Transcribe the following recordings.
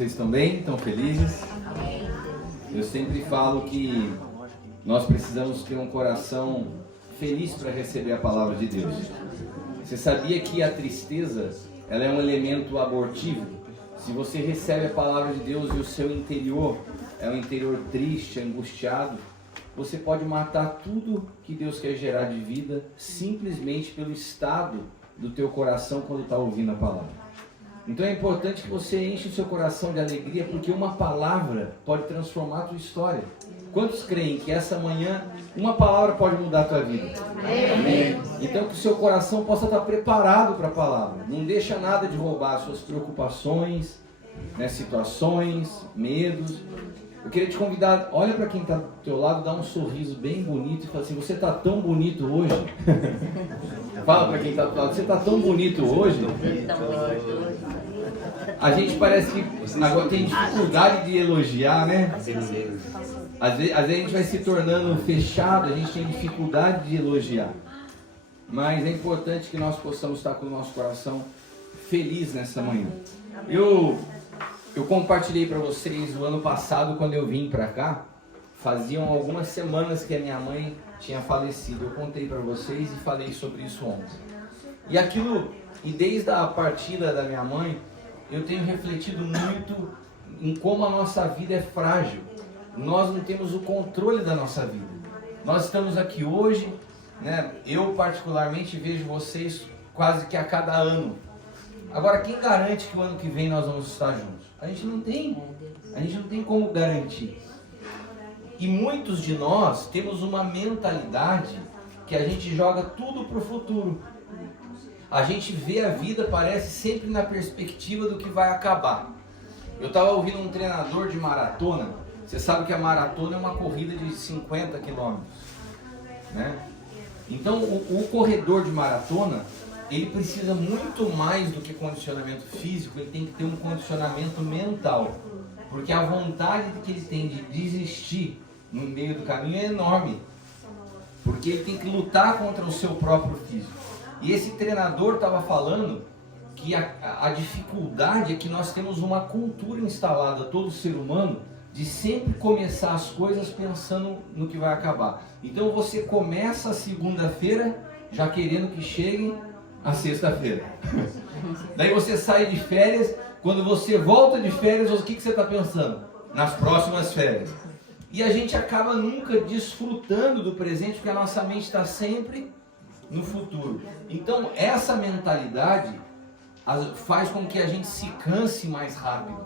Vocês estão bem? Estão felizes? Eu sempre falo que nós precisamos ter um coração feliz para receber a palavra de Deus. Você sabia que a tristeza, ela é um elemento abortivo? Se você recebe a palavra de Deus e o seu interior é um interior triste, angustiado, você pode matar tudo que Deus quer gerar de vida simplesmente pelo estado do teu coração quando está ouvindo a palavra. Então é importante que você enche o seu coração de alegria, porque uma palavra pode transformar a tua história. Quantos creem que essa manhã uma palavra pode mudar a tua vida? Amém. Então que o seu coração possa estar preparado para a palavra. Não deixa nada de roubar as suas preocupações, né, situações, medos. Eu queria te convidar, olha para quem está do teu lado, dá um sorriso bem bonito e fala assim: você está tão bonito hoje. Fala para quem está do teu lado: você está tão bonito hoje. A gente parece que agora tem dificuldade de elogiar, né? Às vezes a gente vai se tornando fechado, a gente tem dificuldade de elogiar. Mas é importante que nós possamos estar com o nosso coração feliz nessa manhã. Eu compartilhei para vocês o ano passado, quando eu vim para cá, faziam algumas semanas que a minha mãe tinha falecido. Eu contei para vocês e falei sobre isso ontem. E desde a partida da minha mãe, eu tenho refletido muito em como a nossa vida é frágil. Nós não temos o controle da nossa vida. Nós estamos aqui hoje, né? Eu particularmente vejo vocês quase que a cada ano. Agora, quem garante que o ano que vem nós vamos estar juntos? A gente não tem como garantir. E muitos de nós temos uma mentalidade que a gente joga tudo para o futuro. A gente vê a vida, parece, sempre na perspectiva do que vai acabar. Eu estava ouvindo um treinador de maratona. Você sabe que a maratona é uma corrida de 50 quilômetros, né? Então, o corredor de maratona, ele precisa muito mais do que condicionamento físico, ele tem que ter um condicionamento mental. Porque a vontade que ele tem de desistir no meio do caminho é enorme. Porque ele tem que lutar contra o seu próprio físico. E esse treinador estava falando que a dificuldade é que nós temos uma cultura instalada, todo ser humano, de sempre começar as coisas pensando no que vai acabar. Então você começa a segunda-feira já querendo que chegue a sexta-feira. Daí você sai de férias, quando você volta de férias, o que você está pensando? Nas próximas férias. E a gente acaba nunca desfrutando do presente, porque a nossa mente está sempre no futuro. Então essa mentalidade faz com que a gente se canse mais rápido,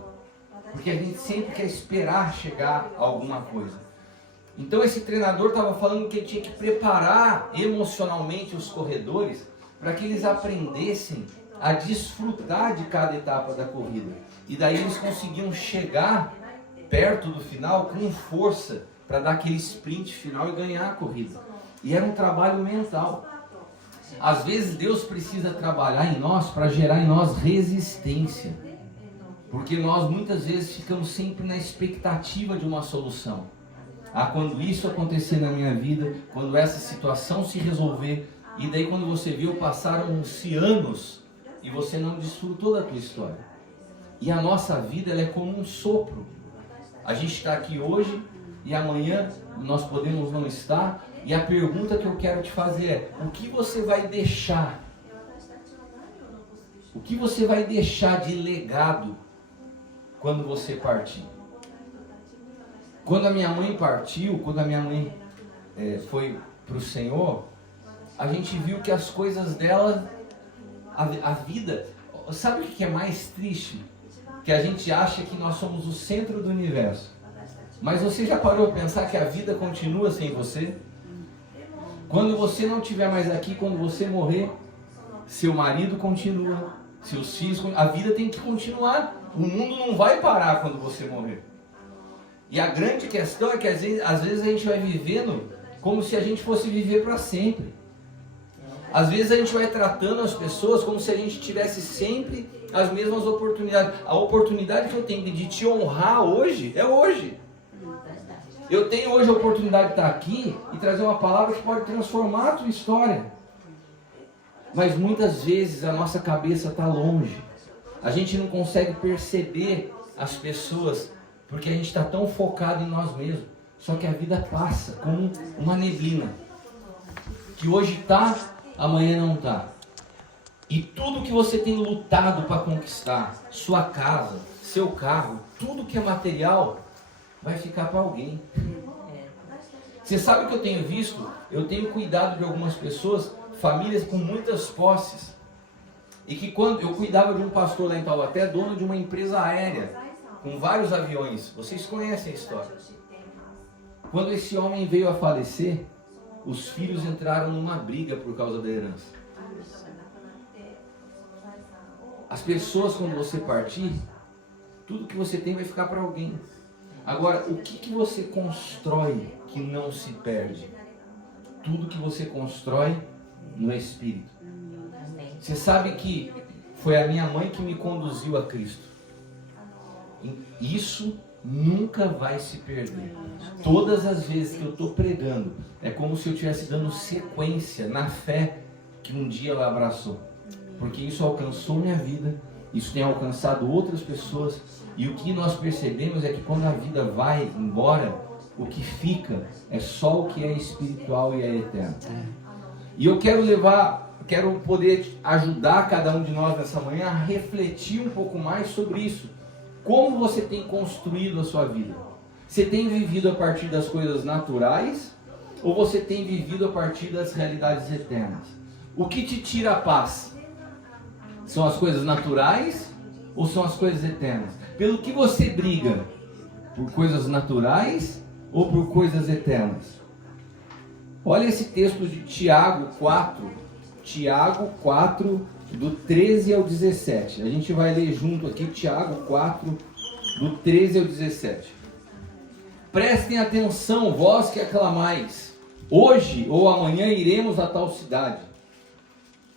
porque a gente sempre quer esperar chegar a alguma coisa. Então esse treinador estava falando que ele tinha que preparar emocionalmente os corredores para que eles aprendessem a desfrutar de cada etapa da corrida. E daí eles conseguiam chegar perto do final com força para dar aquele sprint final e ganhar a corrida. E era um trabalho mental. Às vezes Deus precisa trabalhar em nós para gerar em nós resistência. Porque nós muitas vezes ficamos sempre na expectativa de uma solução. Quando isso acontecer na minha vida, quando essa situação se resolver, e daí quando você viu, passaram-se anos e você não desfrutou da tua história. E a nossa vida, ela é como um sopro. A gente está aqui hoje e amanhã nós podemos não estar. E a pergunta que eu quero te fazer é: o que você vai deixar? O que você vai deixar de legado quando você partir? Quando a minha mãe partiu, quando a minha mãe foi para o Senhor, a gente viu que as coisas dela, a vida, sabe o que é mais triste? Que a gente acha que nós somos o centro do universo. Mas você já parou para pensar que a vida continua sem você? Quando você não estiver mais aqui, quando você morrer, seu marido continua, seus filhos, a vida tem que continuar. O mundo não vai parar quando você morrer. E a grande questão é que às vezes a gente vai vivendo como se a gente fosse viver para sempre. Às vezes a gente vai tratando as pessoas como se a gente tivesse sempre as mesmas oportunidades. A oportunidade que eu tenho de te honrar hoje é hoje. Eu tenho hoje a oportunidade de estar aqui e trazer uma palavra que pode transformar a tua história. Mas muitas vezes a nossa cabeça está longe. A gente não consegue perceber as pessoas, porque a gente está tão focado em nós mesmos. Só que a vida passa como uma neblina, que hoje está, amanhã não está. E tudo que você tem lutado para conquistar, sua casa, seu carro, tudo que é material, vai ficar para alguém. Você sabe o que eu tenho visto? Eu tenho cuidado de algumas pessoas, famílias com muitas posses. E que quando eu cuidava de um pastor lá em Taubaté, dono de uma empresa aérea, com vários aviões. Vocês conhecem a história. Quando esse homem veio a falecer, os filhos entraram numa briga por causa da herança. As pessoas, quando você partir, tudo que você tem vai ficar para alguém. Agora, o que você constrói que não se perde? Tudo que você constrói no Espírito. Você sabe que foi a minha mãe que me conduziu a Cristo. Isso nunca vai se perder. Todas as vezes que eu estou pregando, é como se eu estivesse dando sequência na fé que um dia ela abraçou. Porque isso alcançou minha vida, isso tem alcançado outras pessoas. E o que nós percebemos é que quando a vida vai embora, o que fica é só o que é espiritual e é eterno. E eu quero poder ajudar cada um de nós nessa manhã a refletir um pouco mais sobre isso. Como você tem construído a sua vida? Você tem vivido a partir das coisas naturais ou você tem vivido a partir das realidades eternas? O que te tira a paz? São as coisas naturais ou são as coisas eternas? Pelo que você briga? Por coisas naturais ou por coisas eternas? Olha esse texto de Tiago 4. Tiago 4, do 13 ao 17. A gente vai ler junto aqui Tiago 4, do 13 ao 17. Prestem atenção, vós que aclamais. Hoje ou amanhã iremos a tal cidade.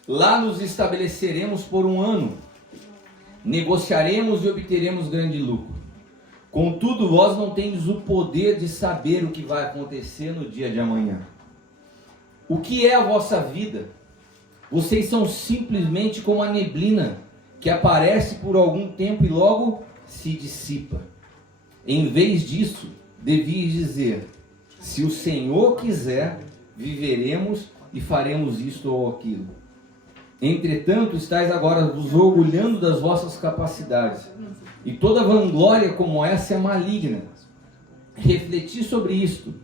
Lá nos estabeleceremos por um ano. Negociaremos e obteremos grande lucro. Contudo, vós não tendes o poder de saber o que vai acontecer no dia de amanhã. O que é a vossa vida? Vocês são simplesmente como a neblina que aparece por algum tempo e logo se dissipa. Em vez disso, devias dizer: se o Senhor quiser, viveremos e faremos isto ou aquilo. Entretanto, estáis agora vos orgulhando das vossas capacidades, e toda vanglória como essa é maligna. Refleti sobre isto,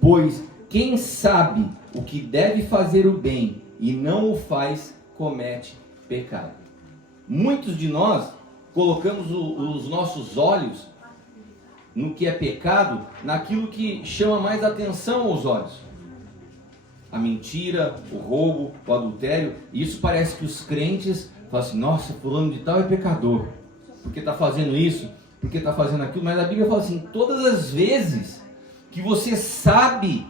pois quem sabe o que deve fazer o bem e não o faz, comete pecado. Muitos de nós colocamos os nossos olhos no que é pecado, naquilo que chama mais atenção aos olhos. A mentira, o roubo, o adultério. Isso parece que os crentes falam assim: nossa, fulano de tal é pecador, porque está fazendo isso, porque está fazendo aquilo. Mas a Bíblia fala assim: todas as vezes que você sabe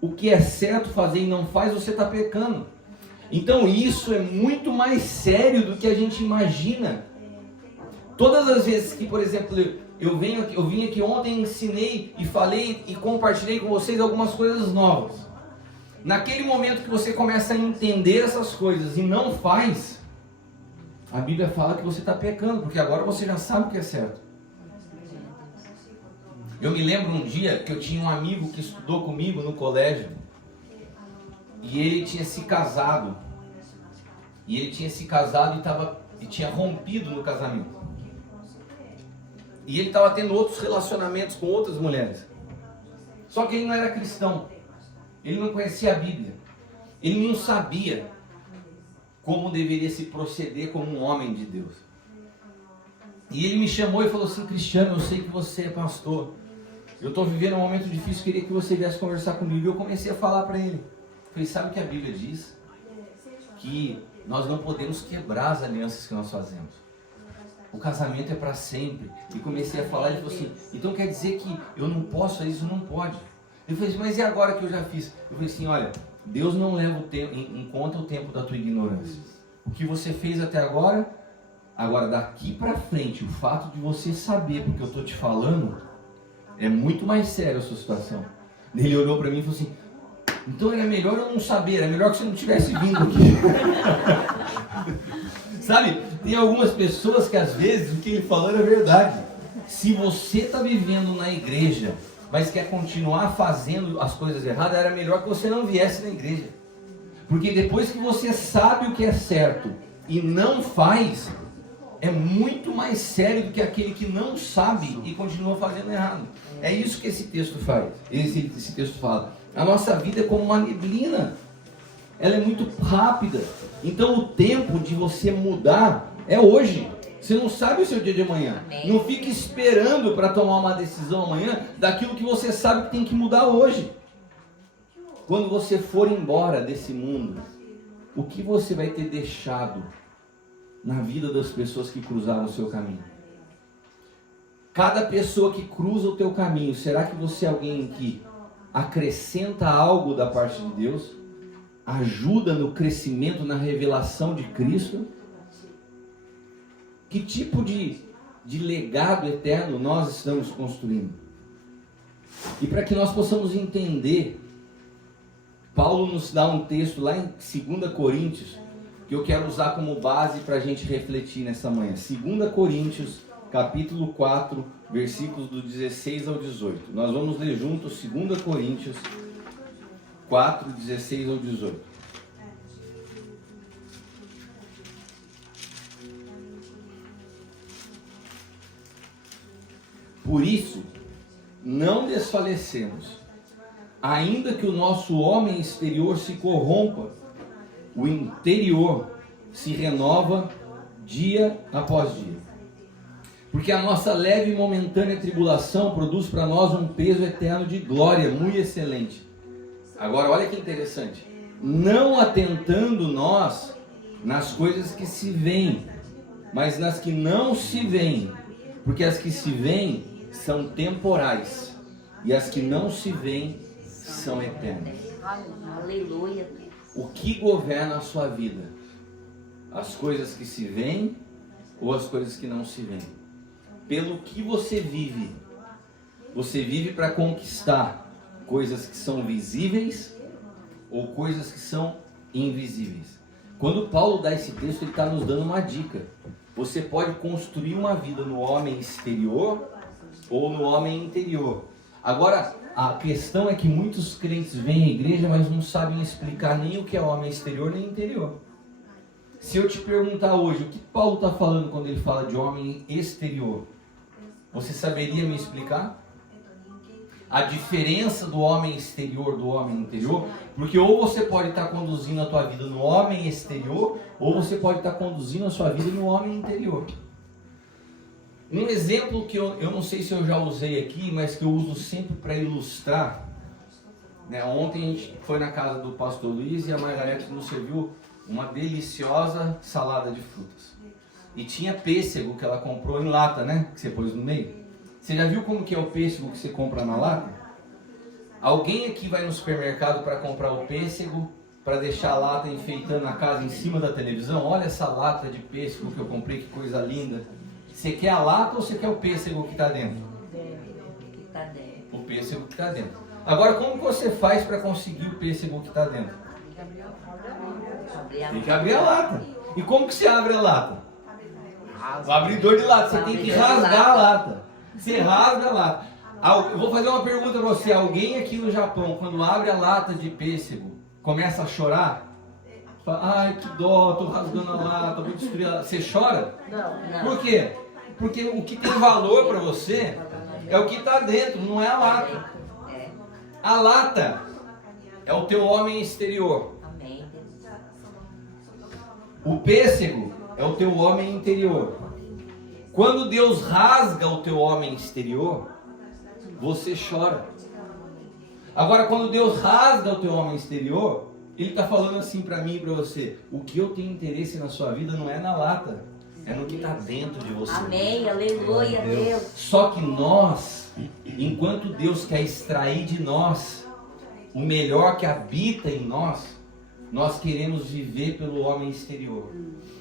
o que é certo fazer e não faz, você está pecando. Então isso é muito mais sério do que a gente imagina. Todas as vezes que, por exemplo, eu vim aqui ontem, ensinei e falei e compartilhei com vocês algumas coisas novas. Naquele momento que você começa a entender essas coisas e não faz, a Bíblia fala que você está pecando, porque agora você já sabe o que é certo. Eu me lembro um dia que eu tinha um amigo que estudou comigo no colégio, e ele tinha se casado, e tinha rompido no casamento. E ele estava tendo outros relacionamentos com outras mulheres. Só que ele não era cristão. Ele não conhecia a Bíblia. Ele não sabia como deveria se proceder como um homem de Deus. E ele me chamou e falou assim: Cristiano, eu sei que você é pastor. Eu estou vivendo um momento difícil, queria que você viesse conversar comigo. E eu comecei a falar para ele. Falei: sabe o que a Bíblia diz? Que nós não podemos quebrar as alianças que nós fazemos. O casamento é para sempre. E comecei a falar, ele falou assim: então quer dizer que eu não posso fazer isso? Não pode. Eu falei assim: mas e agora que eu já fiz? Eu falei assim: olha, Deus não leva em conta o tempo da tua ignorância. O que você fez até agora, daqui para frente, o fato de você saber, porque eu estou te falando, é muito mais sério a sua situação. Ele olhou para mim e falou assim: Então era melhor eu não saber, era melhor que você não tivesse vindo aqui. Sabe, tem algumas pessoas que às vezes o que ele falou era verdade. Se você está vivendo na igreja, mas quer continuar fazendo as coisas erradas, era melhor que você não viesse na igreja. Porque depois que você sabe o que é certo e não faz, é muito mais sério do que aquele que não sabe e continua fazendo errado. É isso que esse texto faz. Esse texto fala. A nossa vida é como uma neblina. Ela é muito rápida. Então o tempo de você mudar é hoje. Você não sabe o seu dia de amanhã. Não fique esperando para tomar uma decisão amanhã daquilo que você sabe que tem que mudar hoje. Quando você for embora desse mundo, o que você vai ter deixado na vida das pessoas que cruzaram o seu caminho? Cada pessoa que cruza o teu caminho, será que você é alguém que acrescenta algo da parte de Deus? Ajuda no crescimento, na revelação de Cristo? Que tipo de legado eterno nós estamos construindo? E para que nós possamos entender, Paulo nos dá um texto lá em 2 Coríntios, que eu quero usar como base para a gente refletir nessa manhã. 2 Coríntios, capítulo 4, versículos do 16 ao 18. Nós vamos ler juntos 2 Coríntios 4, 16 ao 18. Por isso, não desfalecemos, ainda que o nosso homem exterior se corrompa, o interior se renova dia após dia. Porque a nossa leve e momentânea tribulação produz para nós um peso eterno de glória muito excelente. Agora olha que interessante. Não atentando nós nas coisas que se veem, mas nas que não se veem. Porque as que se veem são temporais e as que não se veem são eternas. Aleluia. O que governa a sua vida? As coisas que se veem ou as coisas que não se veem? Pelo que você vive? Você vive para conquistar coisas que são visíveis ou coisas que são invisíveis? Quando Paulo dá esse texto, ele está nos dando uma dica. Você pode construir uma vida no homem exterior ou no homem interior. Agora, a questão é que muitos crentes vêm à igreja, mas não sabem explicar nem o que é homem exterior nem interior. Se eu te perguntar hoje, o que Paulo está falando quando ele fala de homem exterior? Você saberia me explicar? A diferença do homem exterior do homem interior? Porque ou você pode estar conduzindo a tua vida no homem exterior, ou você pode estar conduzindo a sua vida no homem interior. Um exemplo que eu não sei se eu já usei aqui, mas que eu uso sempre para ilustrar, né? Ontem a gente foi na casa do pastor Luiz e a Margarete nos serviu uma deliciosa salada de frutas. E tinha pêssego que ela comprou em lata, né? Que você pôs no meio. Você já viu como que é o pêssego que você compra na lata? Alguém aqui vai no supermercado para comprar o pêssego, para deixar a lata enfeitando a casa em cima da televisão? Olha essa lata de pêssego que eu comprei, que coisa linda. Você quer a lata ou você quer o pêssego que está dentro? O pêssego que está dentro. Agora, como que você faz para conseguir o pêssego que está dentro? Tem que abrir a lata. E como que você abre a lata? O abridor de lata. Você tem que rasgar a lata. Você rasga a lata. Eu vou fazer uma pergunta para você. Alguém aqui no Japão, quando abre a lata de pêssego, começa a chorar? Fala, ai, que dó, tô rasgando a lata, vou destruir a lata. Você chora? Não. Por quê? Porque o que tem valor para você é o que está dentro, não é a lata. A lata é o teu homem exterior. O pêssego é o teu homem interior. Quando Deus rasga o teu homem exterior, você chora. Agora, quando Deus rasga o teu homem exterior, Ele está falando assim para mim e para você: o que eu tenho interesse na sua vida não é na lata, é no que está dentro de você. Amém, aleluia, Deus. Só que nós, enquanto Deus quer extrair de nós o melhor que habita em nós, nós queremos viver pelo homem exterior.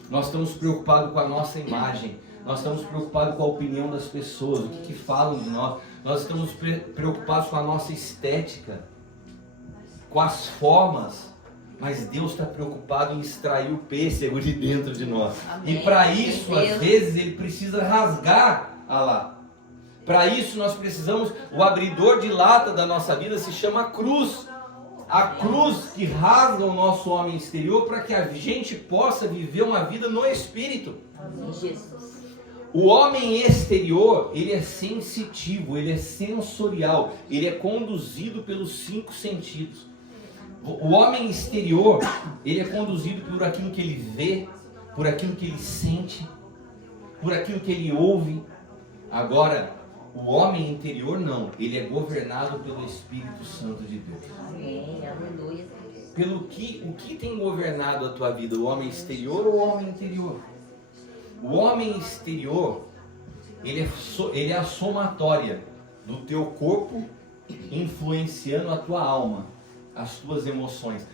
Nós estamos preocupados com a nossa imagem. Nós estamos preocupados com a opinião das pessoas, o que falam de nós. Nós estamos preocupados com a nossa estética, com as formas, mas Deus está preocupado em extrair o pêssego de dentro de nós. Amém. E para isso, Deus. às vezes, Ele precisa rasgar a lata. Para isso nós precisamos, o abridor de lata da nossa vida se chama cruz. A cruz que rasga o nosso homem exterior para que a gente possa viver uma vida no Espírito. Amém, Jesus. O homem exterior, ele é sensitivo, ele é sensorial, ele é conduzido pelos 5 sentidos. O homem exterior, ele é conduzido por aquilo que ele vê, por aquilo que ele sente, por aquilo que ele ouve. Agora, o homem interior não, ele é governado pelo Espírito Santo de Deus. Amém, aleluia. O que tem governado a tua vida, o homem exterior ou o homem interior? O homem exterior, ele é a somatória do teu corpo influenciando a tua alma, as tuas emoções.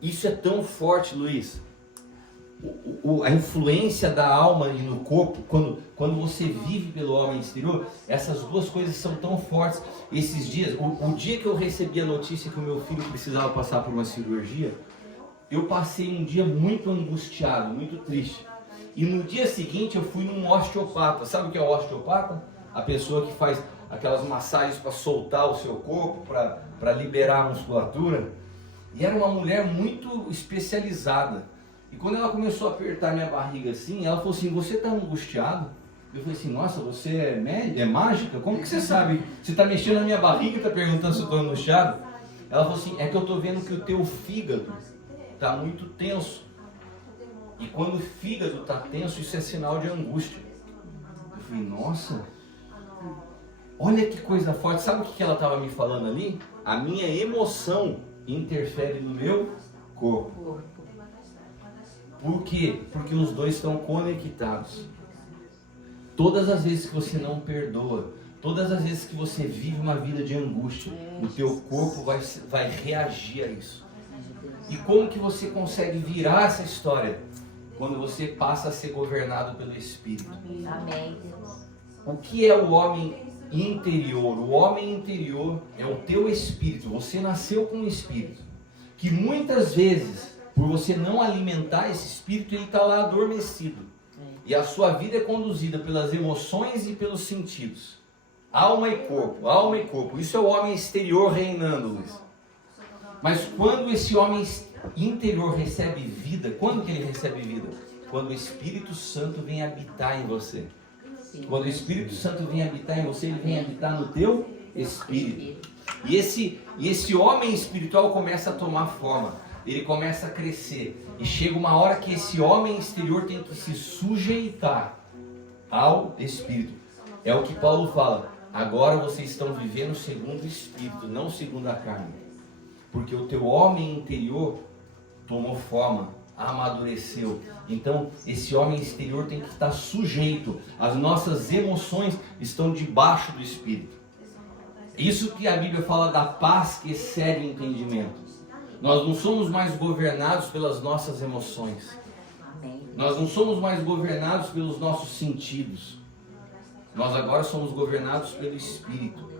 Isso é tão forte, Luiz. A influência da alma e no corpo, quando você vive pelo homem exterior, essas duas coisas são tão fortes. Esses dias, o dia que eu recebi a notícia que o meu filho precisava passar por uma cirurgia, eu passei um dia muito angustiado, muito triste. E no dia seguinte eu fui num osteopata. Sabe o que é o osteopata? A pessoa que faz aquelas massagens para soltar o seu corpo, para liberar a musculatura. E era uma mulher muito especializada. E quando ela começou a apertar minha barriga assim, ela falou assim: você está angustiado? Eu falei assim: nossa, você é mágica? Como que você sabe? Você está mexendo na minha barriga e está perguntando se eu estou angustiado? Ela falou assim: é que eu estou vendo que o teu fígado está muito tenso. E quando o fígado está tenso, isso é sinal de angústia. Eu falei: nossa, olha que coisa forte. Sabe o que ela estava me falando ali? A minha emoção interfere no meu corpo. Por quê? Porque os dois estão conectados. Todas as vezes que você não perdoa, todas as vezes que você vive uma vida de angústia, o teu corpo vai reagir a isso. E como que você consegue virar essa história? Quando você passa a ser governado pelo Espírito. Amém. O que é o homem interior? O homem interior é o teu espírito. Você nasceu com um espírito que muitas vezes, por você não alimentar esse espírito, ele está lá adormecido. E a sua vida é conduzida pelas emoções e pelos sentidos. Alma e corpo, alma e corpo. Isso é o homem exterior reinando, Luiz. Mas quando esse homem interior recebe vida, quando que ele recebe vida? Quando o Espírito Santo vem habitar em você. Quando o Espírito Santo vem habitar em você, ele vem habitar no teu espírito. E esse homem espiritual começa a tomar forma. Ele começa a crescer. E chega uma hora que esse homem exterior tem que se sujeitar ao Espírito. É o que Paulo fala. Agora vocês estão vivendo segundo o Espírito, não segundo a carne. Porque o teu homem interior tomou forma, amadureceu. Então esse homem exterior tem que estar sujeito. As nossas emoções estão debaixo do Espírito. Isso que a Bíblia fala da paz que excede o entendimento. Nós não somos mais governados pelas nossas emoções. Nós não somos mais governados pelos nossos sentidos. Nós agora somos governados pelo Espírito.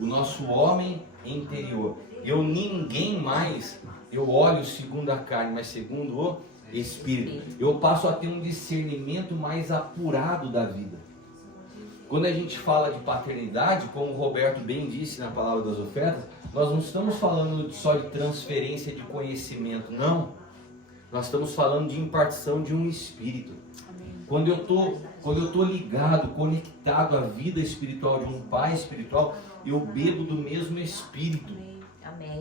O nosso homem interior. Ninguém mais, eu olho segundo a carne, mas segundo o Espírito. Eu passo a ter um discernimento mais apurado da vida. Quando a gente fala de paternidade, como o Roberto bem disse na palavra das ofertas, nós não estamos falando só de transferência de conhecimento, não. Nós estamos falando de impartição de um espírito. Quando eu tô ligado, conectado à vida espiritual de um pai espiritual, eu bebo do mesmo espírito.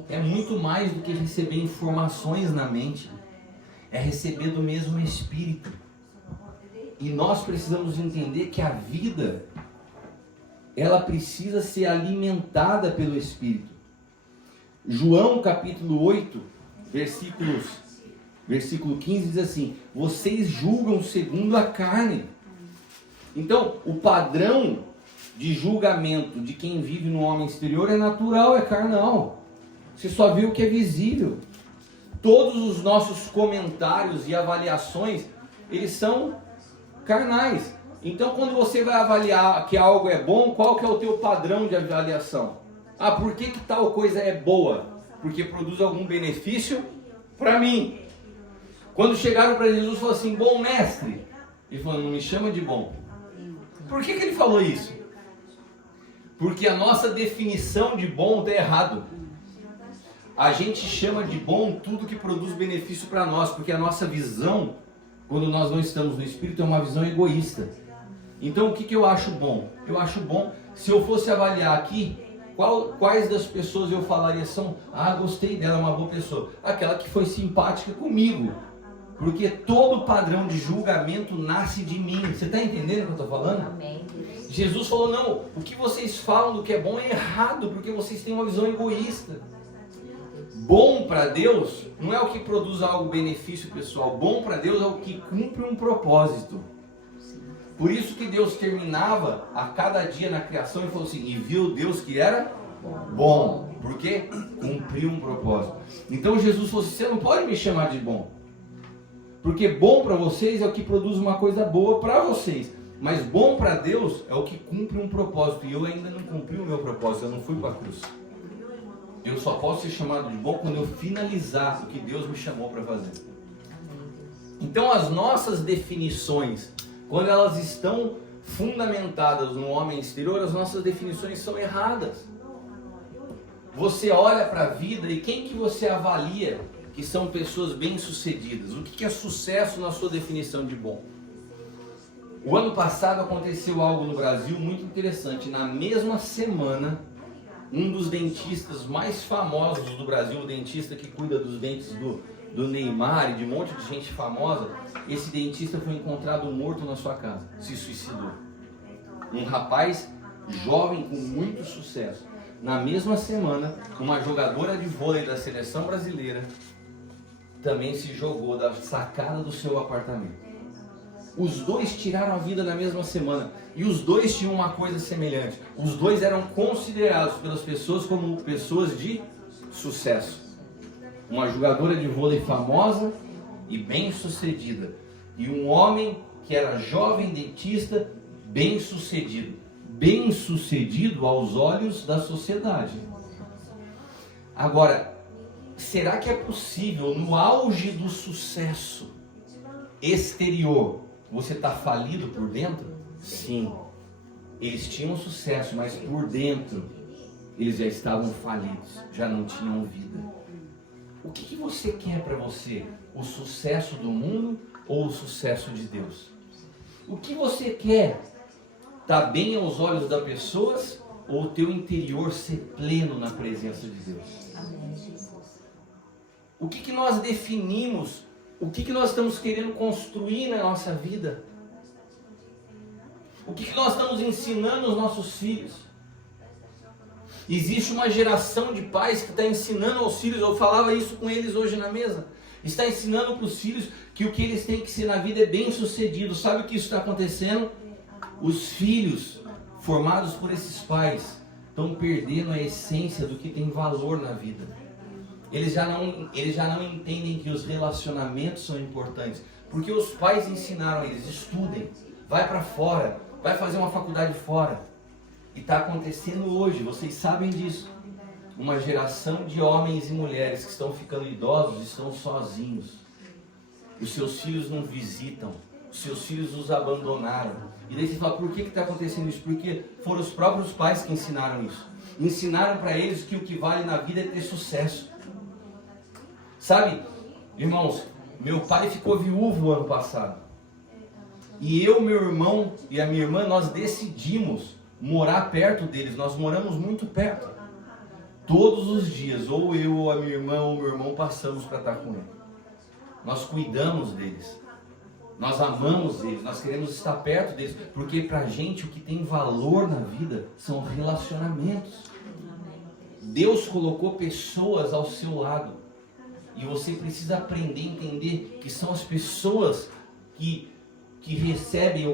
É muito mais do que receber informações na mente. É receber do mesmo espírito. E nós precisamos entender que a vida, ela precisa ser alimentada pelo Espírito. João capítulo 8, versículo 15 diz assim: vocês julgam segundo a carne. Então, o padrão de julgamento de quem vive no homem exterior é natural, é carnal. Você só vê o que é visível. Todos os nossos comentários e avaliações, eles são carnais. Então, quando você vai avaliar que algo é bom, qual que é o teu padrão de avaliação? Por que tal coisa é boa? porque produz algum benefício para mim. Quando chegaram para Jesus, falaram assim: bom mestre. Ele falou: não me chama de bom. Por que ele falou isso? Porque a nossa definição de bom está errado. A gente chama de bom tudo que produz benefício para nós, porque a nossa visão, quando nós não estamos no Espírito, é uma visão egoísta. Então o que eu acho bom? Eu acho bom, se eu fosse avaliar aqui, quais das pessoas eu falaria são: gostei dela, é uma boa pessoa. Aquela que foi simpática comigo. Porque todo padrão de julgamento nasce de mim. Você está entendendo o que eu estou falando? Amém. Jesus falou: não, o que vocês falam do que é bom é errado, porque vocês têm uma visão egoísta. Bom para Deus não é o que produz algo benefício pessoal. Bom para Deus é o que cumpre um propósito. Por isso que Deus terminava a cada dia na criação e falou assim: e viu Deus que era bom. Por quê? Cumpriu um propósito. Então Jesus falou assim: você não pode me chamar de bom. Porque bom para vocês é o que produz uma coisa boa para vocês. Mas bom para Deus é o que cumpre um propósito. E eu ainda não cumpri o meu propósito, eu não fui para a cruz. Eu só posso ser chamado de bom quando eu finalizar o que Deus me chamou para fazer. Então as nossas definições, quando elas estão fundamentadas no homem exterior, as nossas definições são erradas. Você olha para a vida e quem que você avalia que são pessoas bem-sucedidas? O que é sucesso na sua definição de bom? O ano passado aconteceu algo no Brasil muito interessante. Na mesma semana, um dos dentistas mais famosos do Brasil, o dentista que cuida dos dentes do Neymar e de um monte de gente famosa, esse dentista foi encontrado morto na sua casa, se suicidou. Um rapaz jovem com muito sucesso. Na mesma semana, uma jogadora de vôlei da seleção brasileira também se jogou da sacada do seu apartamento. Os dois tiraram a vida na mesma semana. E os dois tinham uma coisa semelhante. Os dois eram considerados pelas pessoas como pessoas de sucesso. Uma jogadora de vôlei famosa e bem-sucedida. E um homem que era jovem dentista, bem-sucedido. Bem-sucedido aos olhos da sociedade. Agora, será que é possível, no auge do sucesso exterior, você está falido por dentro? Sim. Eles tinham sucesso, mas por dentro eles já estavam falidos, já não tinham vida. O que você quer para você? O sucesso do mundo ou o sucesso de Deus? O que você quer? Tá bem aos olhos das pessoas ou o teu interior ser pleno na presença de Deus? Amém, Jesus. O que nós definimos? O que nós estamos querendo construir na nossa vida? O que nós estamos ensinando aos nossos filhos? Existe uma geração de pais que está ensinando aos filhos, eu falava isso com eles hoje na mesa, está ensinando para os filhos que o que eles têm que ser na vida é bem sucedido. Sabe o que isso está acontecendo? Os filhos formados por esses pais estão perdendo a essência do que tem valor na vida. Eles já não entendem que os relacionamentos são importantes, porque os pais ensinaram a eles: estudem, vai para fora, vai fazer uma faculdade fora. E está acontecendo hoje, vocês sabem disso. Uma geração de homens e mulheres que estão ficando idosos, estão sozinhos. Os seus filhos não visitam, os seus filhos os abandonaram. E daí você fala: por que está acontecendo isso? Porque foram os próprios pais que ensinaram isso. Ensinaram para eles que o que vale na vida é ter sucesso. Sabe, irmãos, meu pai ficou viúvo ano passado. E eu, meu irmão e a minha irmã, nós decidimos morar perto deles. Nós moramos muito perto. Todos os dias, ou eu, ou a minha irmã, ou meu irmão, passamos para estar com ele. Nós cuidamos deles. Nós amamos eles. Nós queremos estar perto deles. Porque pra gente o que tem valor na vida são relacionamentos. Deus colocou pessoas ao seu lado. E você precisa aprender a entender que são as pessoas que recebem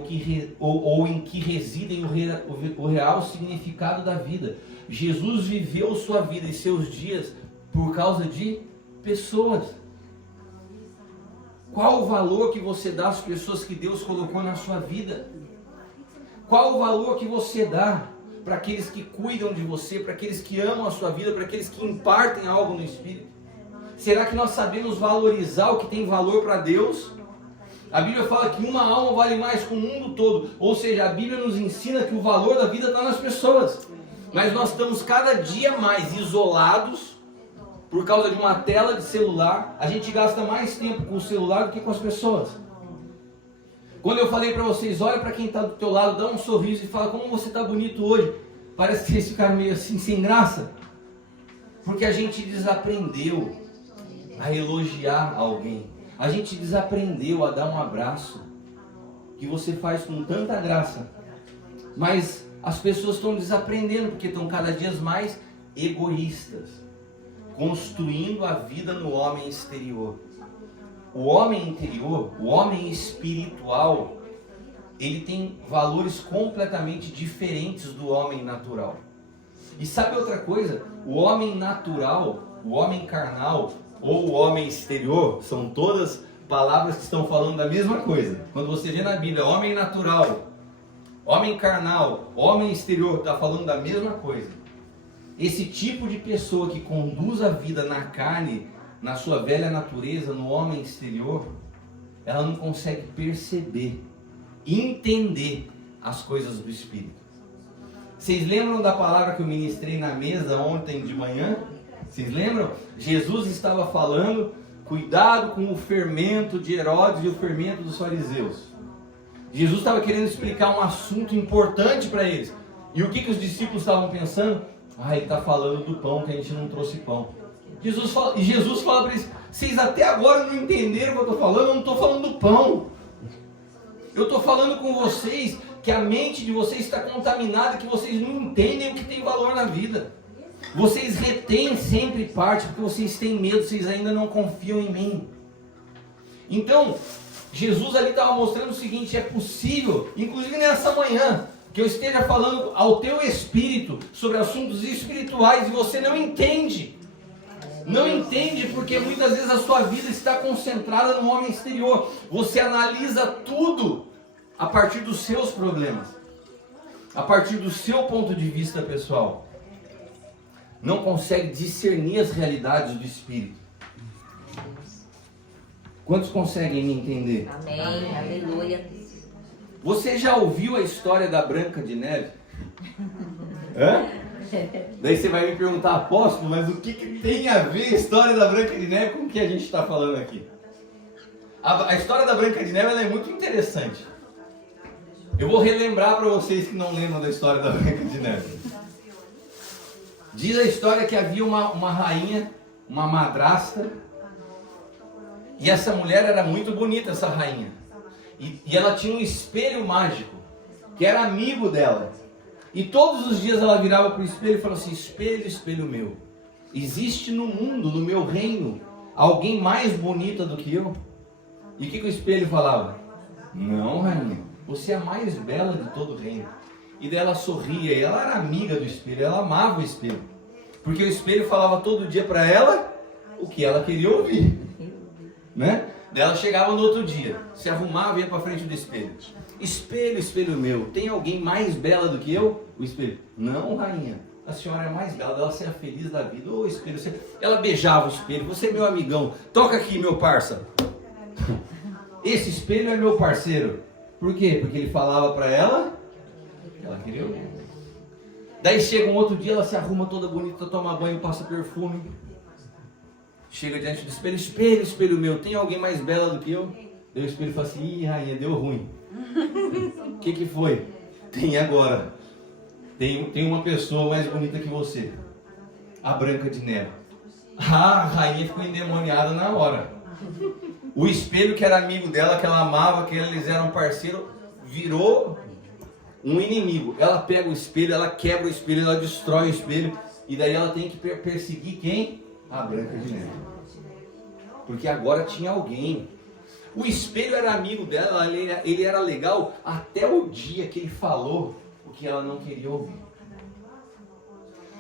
ou em que residem o real significado da vida. Jesus viveu sua vida e seus dias por causa de pessoas. Qual o valor que você dá às pessoas que Deus colocou na sua vida? Qual o valor que você dá? para aqueles que cuidam de você, para aqueles que amam a sua vida, para aqueles que impartem algo no Espírito? Será que nós sabemos valorizar o que tem valor para Deus? A Bíblia fala que uma alma vale mais que o mundo todo. Ou seja, a Bíblia nos ensina que o valor da vida está nas pessoas. Mas nós estamos cada dia mais isolados por causa de uma tela de celular. A gente gasta mais tempo com o celular do que com as pessoas. Quando eu falei para vocês, olha para quem está do teu lado, dá um sorriso e fala, como você está bonito hoje. Parece que vocês ficaram meio assim, sem graça. Porque a gente desaprendeu a elogiar alguém. A gente desaprendeu a dar um abraço, que você faz com tanta graça. Mas as pessoas estão desaprendendo, porque estão cada dia mais egoístas, construindo a vida no homem exterior. O homem interior, o homem espiritual, ele tem valores completamente diferentes do homem natural. E sabe outra coisa? O homem natural, o homem carnal ou o homem exterior, são todas palavras que estão falando da mesma coisa. Quando você vê na Bíblia, homem natural, homem carnal, homem exterior, está falando da mesma coisa. Esse tipo de pessoa que conduz a vida na carne, na sua velha natureza, no homem exterior, ela não consegue perceber, entender as coisas do Espírito. Vocês lembram da palavra que eu ministrei na mesa ontem de manhã? Vocês lembram? Jesus estava falando, cuidado com o fermento de Herodes e o fermento dos fariseus. Jesus estava querendo explicar um assunto importante para eles. E o que os discípulos estavam pensando? Ele está falando do pão, que a gente não trouxe pão. Jesus fala para eles, vocês até agora não entenderam o que eu estou falando, eu não estou falando do pão. Eu estou falando com vocês que a mente de vocês está contaminada, que vocês não entendem o que tem valor na vida. Vocês retêm sempre parte, porque vocês têm medo, vocês ainda não confiam em mim. Então, Jesus ali estava mostrando o seguinte, é possível, inclusive nessa manhã, que eu esteja falando ao teu espírito sobre assuntos espirituais e você não entende. Não entende porque muitas vezes a sua vida está concentrada no homem exterior. Você analisa tudo a partir dos seus problemas, a partir do seu ponto de vista pessoal. Não consegue discernir as realidades do Espírito. Quantos conseguem me entender? Amém, aleluia. Você já ouviu a história da Branca de Neve? Hã? Daí você vai me perguntar, apóstolo, mas o que tem a ver a história da Branca de Neve com o que a gente está falando aqui? A história da Branca de Neve ela é muito interessante. Eu vou relembrar para vocês que não lembram da história da Branca de Neve. Diz a história que havia uma rainha, uma madrasta, e essa mulher era muito bonita, essa rainha. E ela tinha um espelho mágico, que era amigo dela. E todos os dias ela virava para o espelho e falava assim, espelho, espelho meu, existe no mundo, no meu reino, alguém mais bonita do que eu? E o que o espelho falava? Não, rainha, você é a mais bela de todo o reino. E daí ela sorria, e ela era amiga do espelho, ela amava o espelho. Porque o espelho falava todo dia para ela o que ela queria ouvir. Né? Daí ela chegava no outro dia, se arrumava e ia para frente do espelho. Espelho, espelho meu, tem alguém mais bela do que eu? O espelho, não, rainha, a senhora é mais bela, ela seja feliz da vida. Ô espelho, ela beijava o espelho, você é meu amigão, toca aqui meu parça. Esse espelho é meu parceiro. Por quê? Porque ele falava para ela, ela queria ouvir. Daí chega um outro dia, ela se arruma toda bonita, toma banho, passa perfume. Chega diante do espelho, espelho, espelho meu, tem alguém mais bela do que eu? Daí o espelho fala assim, ih, rainha, deu ruim. O que foi? Tem agora. Tem uma pessoa mais bonita que você. A Branca de Neve. A rainha ficou endemoniada na hora. O espelho que era amigo dela, que ela amava, que eles eram parceiros, virou um inimigo. Ela pega o espelho, ela quebra o espelho, ela destrói o espelho. E daí ela tem que perseguir quem? A Branca de Neve. Porque agora tinha alguém. O espelho era amigo dela, ele era legal até o dia que ele falou o que ela não queria ouvir.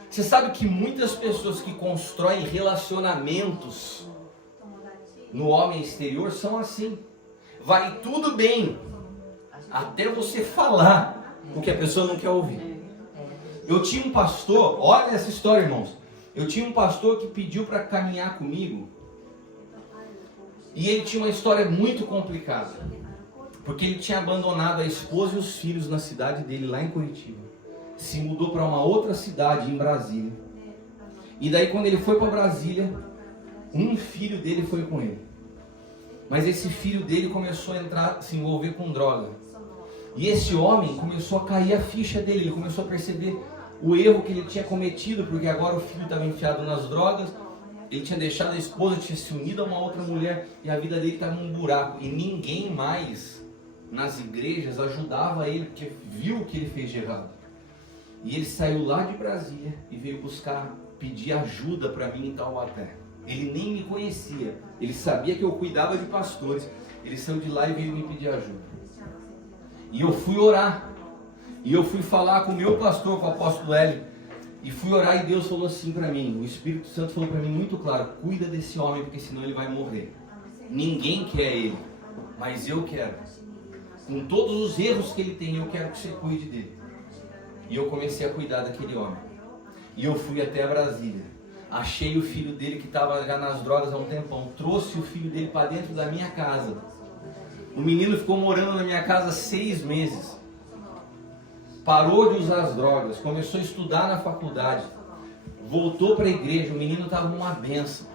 Você sabe que muitas pessoas que constroem relacionamentos no homem exterior são assim. Vai tudo bem até você falar o que a pessoa não quer ouvir. Eu tinha um pastor, olha essa história, irmãos. Eu tinha um pastor que pediu para caminhar comigo. E ele tinha uma história muito complicada. Porque ele tinha abandonado a esposa e os filhos na cidade dele, lá em Curitiba. Se mudou para uma outra cidade, em Brasília. E daí quando ele foi para Brasília, um filho dele foi com ele. Mas esse filho dele começou a se envolver com droga. E esse homem começou a cair a ficha dele. Ele começou a perceber o erro que ele tinha cometido, porque agora o filho estava enfiado nas drogas. Ele tinha deixado a esposa, tinha se unido a uma outra mulher, e a vida dele estava num buraco. E ninguém mais nas igrejas ajudava ele, porque viu o que ele fez de errado. E ele saiu lá de Brasília e veio pedir ajuda para mim em Taubaté. Ele nem me conhecia, ele sabia que eu cuidava de pastores. Ele saiu de lá e veio me pedir ajuda. E eu fui orar, e eu fui falar com o meu pastor, com o apóstolo Hélio, e fui orar, e Deus falou assim para mim, o Espírito Santo falou para mim muito claro: cuida desse homem, porque senão ele vai morrer. Ninguém quer ele, mas eu quero. Com todos os erros que ele tem, eu quero que você cuide dele. E eu comecei a cuidar daquele homem. E eu fui até Brasília. Achei o filho dele que estava já nas drogas há um tempão. Trouxe o filho dele para dentro da minha casa. O menino ficou morando na minha casa 6 meses. Parou de usar as drogas. Começou a estudar na faculdade. Voltou para a igreja. O menino estava uma benção.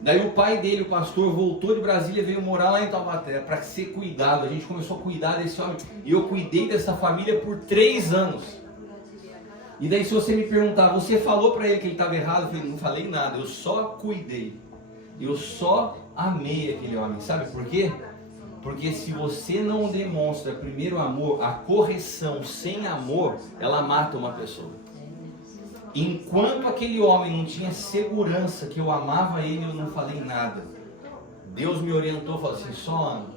Daí o pai dele, o pastor, voltou de Brasília e veio morar lá em Taubaté para ser cuidado. A gente começou a cuidar desse homem. E eu cuidei dessa família por 3 anos. E daí se você me perguntar, você falou para ele que ele estava errado? Eu falei, não falei nada, eu só cuidei. Eu só amei aquele homem. Sabe por quê? Porque se você não demonstra primeiro amor, a correção sem amor, ela mata uma pessoa. Enquanto aquele homem não tinha segurança que eu amava ele, eu não falei nada. Deus me orientou, falou assim, só ame.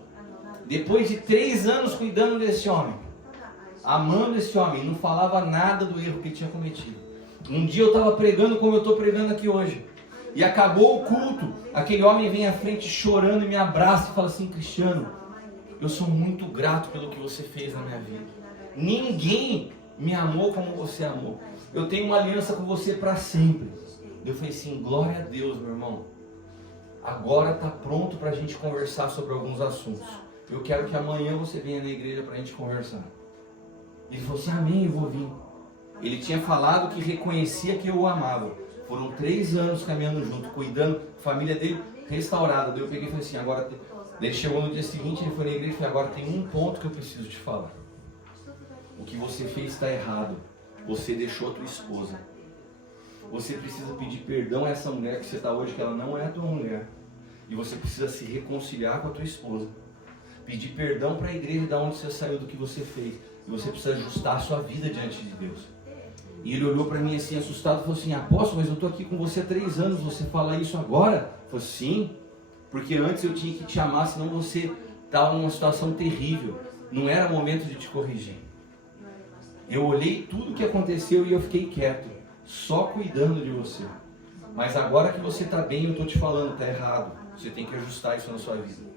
Depois de 3 anos cuidando desse homem, amando esse homem, não falava nada do erro que ele tinha cometido. Um dia eu estava pregando como eu estou pregando aqui hoje. E acabou o culto, aquele homem vem à frente chorando e me abraça e fala assim, Cristiano, eu sou muito grato pelo que você fez na minha vida. Ninguém me amou como você amou. Eu tenho uma aliança com você para sempre. Eu falei assim, glória a Deus, meu irmão. Agora está pronto para a gente conversar sobre alguns assuntos. Eu quero que amanhã você venha na igreja para a gente conversar. Ele falou assim, amém, eu vou vir. Ele tinha falado que reconhecia que eu o amava. Foram 3 anos caminhando junto, cuidando, a família dele restaurada. Daí eu peguei e falei assim, agora... Daí chegou no dia seguinte, ele foi na igreja e falou, agora tem um ponto que eu preciso te falar. O que você fez está errado. Você deixou a tua esposa. Você precisa pedir perdão a essa mulher que você está hoje, que ela não é a tua mulher. E você precisa se reconciliar com a tua esposa. Pedir perdão para a igreja de onde você saiu, do que você fez. E você precisa ajustar a sua vida diante de Deus. E ele olhou para mim assim, assustado, e falou assim, apóstolo, mas eu estou aqui com você há 3 anos, você fala isso agora? Eu falei, sim, porque antes eu tinha que te amar, senão você estava numa situação terrível. Não era momento de te corrigir. Eu olhei tudo o que aconteceu e eu fiquei quieto, só cuidando de você. Mas agora que você está bem, eu estou te falando, está errado. Você tem que ajustar isso na sua vida.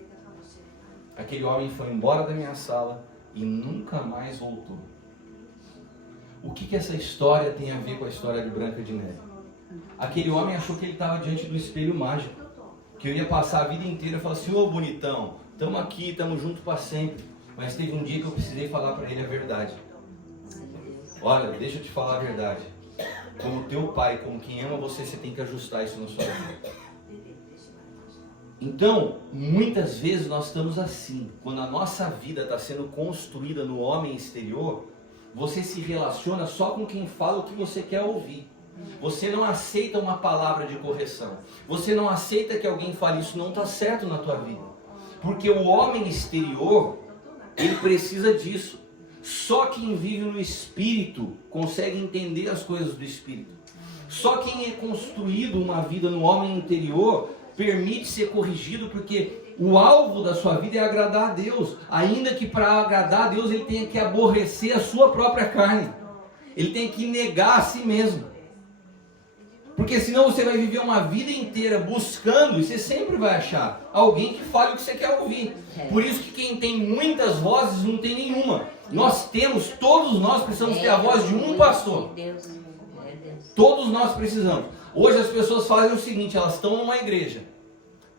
Aquele homem foi embora da minha sala e nunca mais voltou. O que essa história tem a ver com a história de Branca de Neve? Aquele homem achou que ele estava diante do espelho mágico, que eu ia passar a vida inteira e falar assim, ô bonitão, estamos aqui, estamos juntos para sempre. Mas teve um dia que eu precisei falar para ele a verdade. Olha, deixa eu te falar a verdade. Como teu pai, como quem ama você, você tem que ajustar isso na sua vida. Então, muitas vezes nós estamos assim. Quando a nossa vida está sendo construída no homem exterior, você se relaciona só com quem fala o que você quer ouvir. Você não aceita uma palavra de correção. Você não aceita que alguém fale isso não está certo na tua vida. Porque o homem exterior, ele precisa disso. Só quem vive no Espírito consegue entender as coisas do Espírito. Só quem é construído uma vida no homem interior permite ser corrigido, porque o alvo da sua vida é agradar a Deus. Ainda que para agradar a Deus ele tenha que aborrecer a sua própria carne. Ele tem que negar a si mesmo. Porque senão você vai viver uma vida inteira buscando e você sempre vai achar alguém que fale o que você quer ouvir. Por isso que quem tem muitas vozes não tem nenhuma. Todos nós precisamos ter a voz de um pastor. Todos nós precisamos. Hoje as pessoas fazem o seguinte, elas estão numa igreja,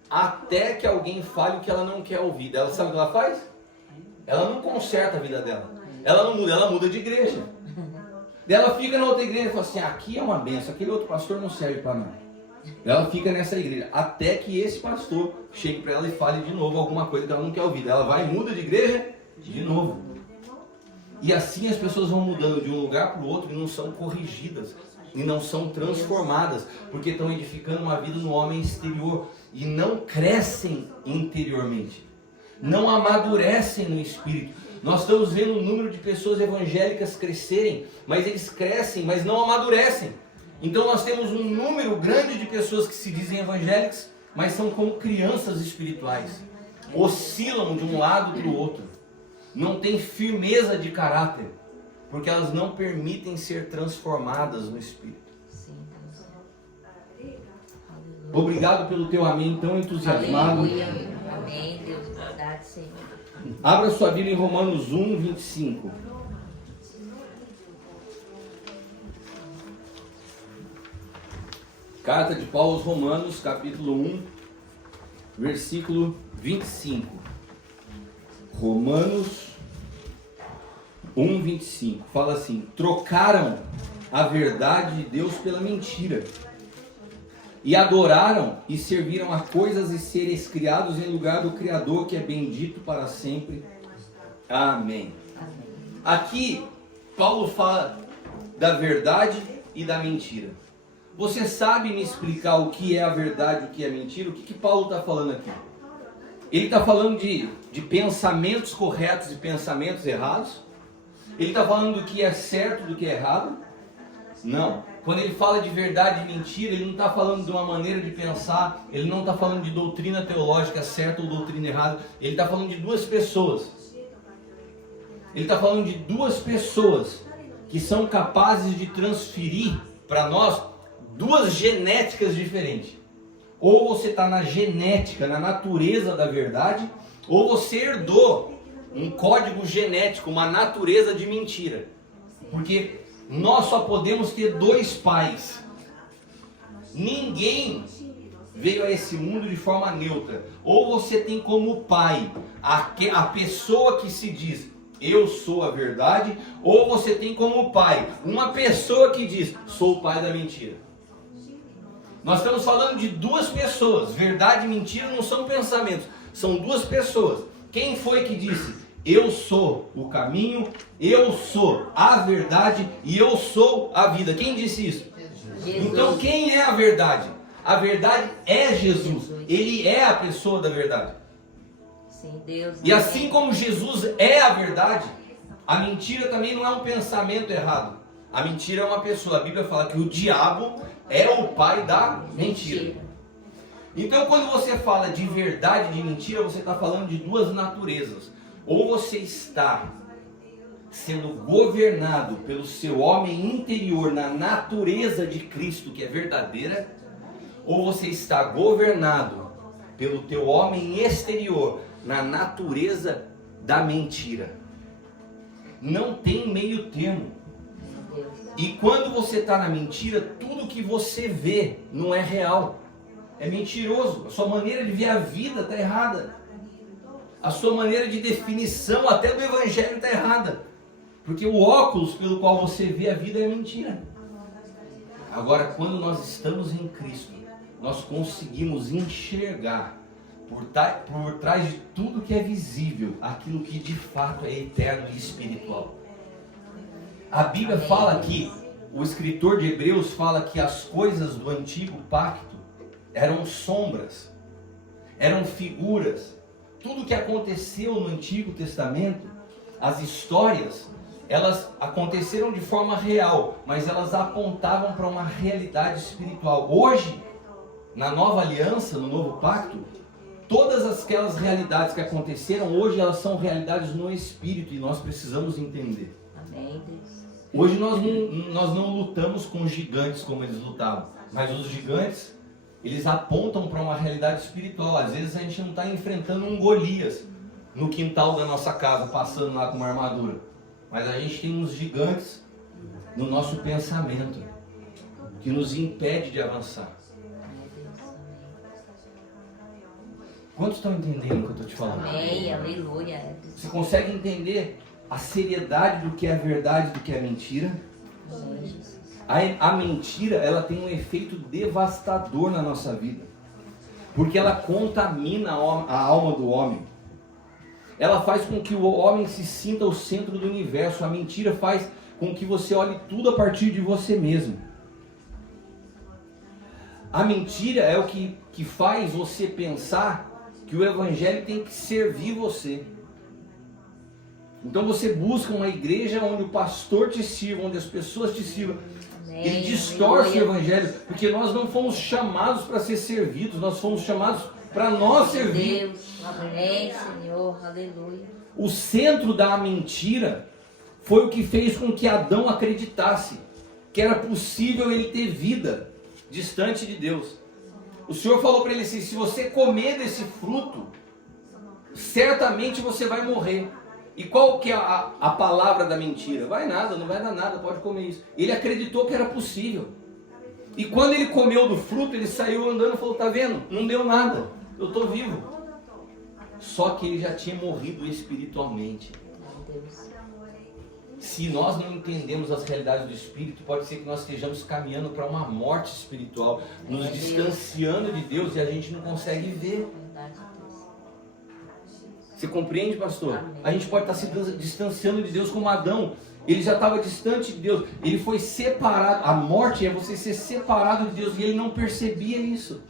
até que alguém fale o que ela não quer ouvir. Ela sabe o que ela faz? Ela não conserta a vida dela. Ela muda de igreja. Ela fica na outra igreja e fala assim, aqui é uma benção, aquele outro pastor não serve para nada. Ela fica nessa igreja, até que esse pastor chegue para ela e fale de novo alguma coisa que ela não quer ouvir. Ela vai e muda de igreja de novo. E assim as pessoas vão mudando de um lugar para o outro e não são corrigidas. E não são transformadas, porque estão edificando uma vida no homem exterior. E não crescem interiormente. Não amadurecem no espírito. Nós estamos vendo o número de pessoas evangélicas crescerem, mas eles crescem, mas não amadurecem. Então nós temos um número grande de pessoas que se dizem evangélicas, mas são como crianças espirituais. Oscilam de um lado para o outro. Não têm firmeza de caráter, porque elas não permitem ser transformadas no espírito. Obrigado pelo teu amém tão entusiasmado. Amém, Deus, verdade, Senhor. Abra sua Bíblia em Romanos 1, 25. Carta de Paulo aos Romanos, capítulo 1, versículo 25. Romanos 1, 25. Fala assim: trocaram a verdade de Deus pela mentira, e adoraram e serviram a coisas e seres criados em lugar do Criador, que é bendito para sempre. Amém. Aqui, Paulo fala da verdade e da mentira. Você sabe me explicar o que é a verdade e o que é mentira? O que Paulo está falando aqui? Ele está falando de pensamentos corretos e pensamentos errados? Ele está falando do que é certo e do que é errado? Não. Quando ele fala de verdade e mentira, ele não está falando de uma maneira de pensar, ele não está falando de doutrina teológica certa ou doutrina errada, ele está falando de duas pessoas. Ele está falando de duas pessoas que são capazes de transferir para nós duas genéticas diferentes. Ou você está na genética, na natureza da verdade, ou você herdou um código genético, uma natureza de mentira. Porque nós só podemos ter dois pais. Ninguém veio a esse mundo de forma neutra. Ou você tem como pai a pessoa que se diz eu sou a verdade, ou você tem como pai uma pessoa que diz sou o pai da mentira. Nós estamos falando de duas pessoas. Verdade e mentira não são pensamentos, são duas pessoas. Quem foi que disse eu sou o caminho, eu sou a verdade e eu sou a vida? Quem disse isso? Jesus. Então quem é a verdade? A verdade é Jesus. Ele é a pessoa da verdade. Sim, Deus. E assim como Jesus é a verdade, a mentira também não é um pensamento errado. A mentira é uma pessoa. A Bíblia fala que o diabo é o pai da mentira. Então quando você fala de verdade e de mentira, você está falando de duas naturezas. Ou você está sendo governado pelo seu homem interior na natureza de Cristo, que é verdadeira, ou você está governado pelo teu homem exterior na natureza da mentira. Não tem meio termo. E quando você está na mentira, tudo que você vê não é real, é mentiroso. A sua maneira de ver a vida está errada. A sua maneira de definição até do evangelho está errada. Porque o óculos pelo qual você vê a vida é mentira. Agora, quando nós estamos em Cristo, nós conseguimos enxergar por trás de tudo que é visível, aquilo que de fato é eterno e espiritual. A Bíblia fala que, o escritor de Hebreus fala que as coisas do antigo pacto eram sombras, eram figuras. Tudo que aconteceu no Antigo Testamento, as histórias, elas aconteceram de forma real, mas elas apontavam para uma realidade espiritual. Hoje, na nova aliança, no novo pacto, todas aquelas realidades que aconteceram, hoje elas são realidades no Espírito e nós precisamos entender. Amém, Deus. Hoje nós não lutamos com gigantes como eles lutavam, mas os gigantes, eles apontam para uma realidade espiritual. Às vezes a gente não está enfrentando um Golias no quintal da nossa casa, passando lá com uma armadura, mas a gente tem uns gigantes no nosso pensamento, que nos impede de avançar. Quantos estão entendendo o que eu estou te falando? Amém, aleluia. Você consegue entender a seriedade do que é verdade e do que é mentira? A mentira, ela tem um efeito devastador na nossa vida, porque ela contamina a alma do homem. Ela faz com que o homem se sinta o centro do universo. A mentira faz com que você olhe tudo a partir de você mesmo. A mentira é o que faz você pensar que o evangelho tem que servir você. Então você busca uma igreja onde o pastor te sirva, onde as pessoas te sirvam. Ele distorce o evangelho, porque nós não fomos chamados para ser servidos, nós fomos chamados para nós servir. Deus, amém, Senhor, aleluia. O centro da mentira foi o que fez com que Adão acreditasse que era possível ele ter vida distante de Deus. O Senhor falou para ele assim: se você comer desse fruto, certamente você vai morrer. E qual que é a palavra da mentira? Vai nada, não vai dar nada, pode comer isso. Ele acreditou que era possível. E quando ele comeu do fruto, ele saiu andando e falou: tá vendo? Não deu nada, eu estou vivo. Só que ele já tinha morrido espiritualmente. Se nós não entendemos as realidades do Espírito, pode ser que nós estejamos caminhando para uma morte espiritual, nos distanciando de Deus, e a gente não consegue ver. Você compreende, pastor? A gente pode estar se distanciando de Deus como Adão. Ele já estava distante de Deus. Ele foi separado. A morte é você ser separado de Deus, e ele não percebia isso.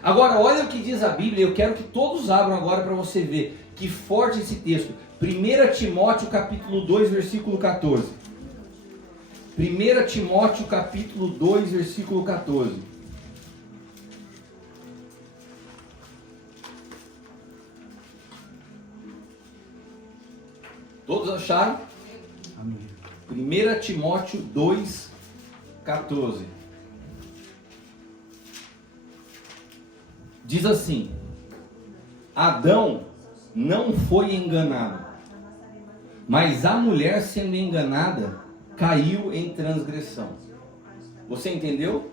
Agora, olha o que diz a Bíblia. Eu quero que todos abram agora para você ver que forte esse texto. 1 Timóteo capítulo 2, versículo 14. 1 Timóteo capítulo 2, versículo 14. Todos acharam? Amém. 1 Timóteo 2, 14. Diz assim: Adão não foi enganado, mas a mulher, sendo enganada, caiu em transgressão. Você entendeu?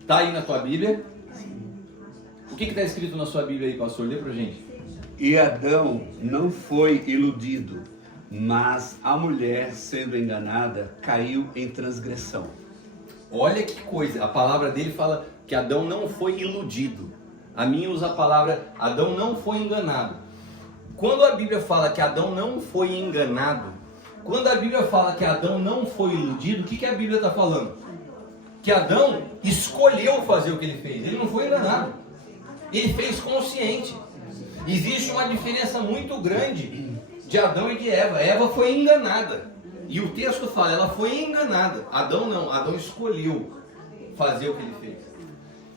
Está aí na tua Bíblia? O que está escrito na sua Bíblia aí, pastor? Lê pra gente. E Adão não foi iludido, mas a mulher, sendo enganada, caiu em transgressão. Olha que coisa, a palavra dele fala que Adão não foi iludido. A minha usa a palavra Adão não foi enganado. Quando a Bíblia fala que Adão não foi enganado, quando a Bíblia fala que Adão não foi iludido, o que a Bíblia está falando? Que Adão escolheu fazer o que ele fez, ele não foi enganado, ele fez consciente. Existe uma diferença muito grande de Adão e de Eva. Eva foi enganada, e o texto fala, ela foi enganada. Adão não, Adão escolheu fazer o que ele fez.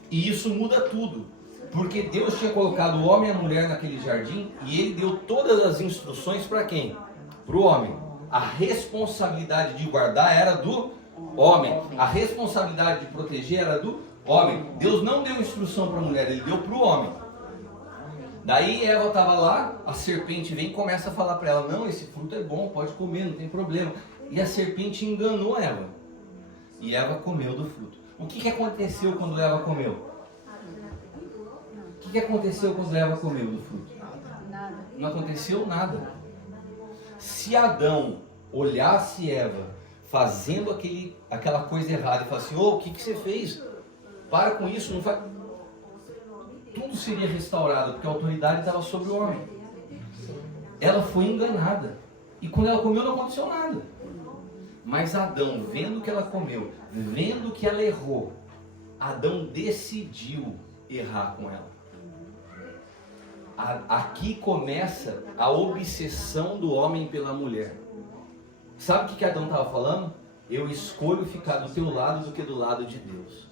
E isso muda tudo, porque Deus tinha colocado o homem e a mulher naquele jardim, e ele deu todas as instruções para quem? Para o homem. A responsabilidade de guardar era do homem, a responsabilidade de proteger era do homem. Deus não deu instrução para a mulher, ele deu para o homem. Daí Eva estava lá, a serpente vem e começa a falar para ela: não, esse fruto é bom, pode comer, não tem problema. E a serpente enganou Eva, e Eva comeu do fruto. O que aconteceu quando Eva comeu? O que aconteceu quando Eva comeu do fruto? Não aconteceu nada. Se Adão olhasse Eva fazendo aquela coisa errada e falasse: ô, o que você fez? Para com isso, não faz... Tudo seria restaurado, porque a autoridade estava sobre o homem. Ela foi enganada, e quando ela comeu não aconteceu nada. Mas Adão, vendo que ela comeu, vendo que ela errou, Adão decidiu errar com ela. Aqui começa a obsessão do homem pela mulher. Sabe o que Adão estava falando? Eu escolho ficar do teu lado do que do lado de Deus.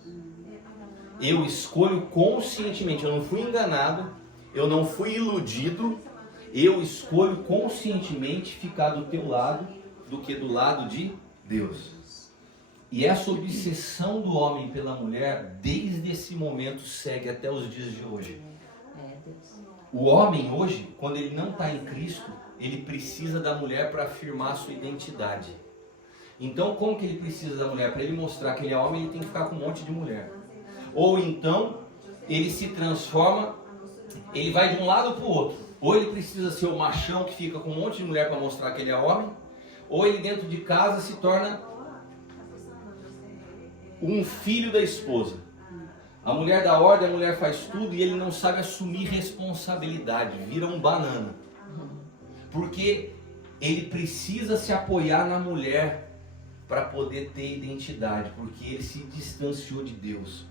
Eu escolho conscientemente, eu não fui enganado, eu não fui iludido, Eu escolho conscientemente ficar do teu lado do que do lado de Deus. E essa obsessão do homem pela mulher, desde esse momento, segue até os dias de hoje. O homem hoje, quando ele não está em Cristo, ele precisa da mulher para afirmar a sua identidade. Então, como que ele precisa da mulher? Para ele mostrar que ele é homem, ele tem que ficar com um monte de mulher. Ou então, ele se transforma, ele vai de um lado para o outro. Ou ele precisa ser o machão que fica com um monte de mulher para mostrar que ele é homem, ou ele dentro de casa se torna um filho da esposa. A mulher dá ordem, a mulher faz tudo e ele não sabe assumir responsabilidade, vira um banana. Porque ele precisa se apoiar na mulher para poder ter identidade, porque ele se distanciou de Deus.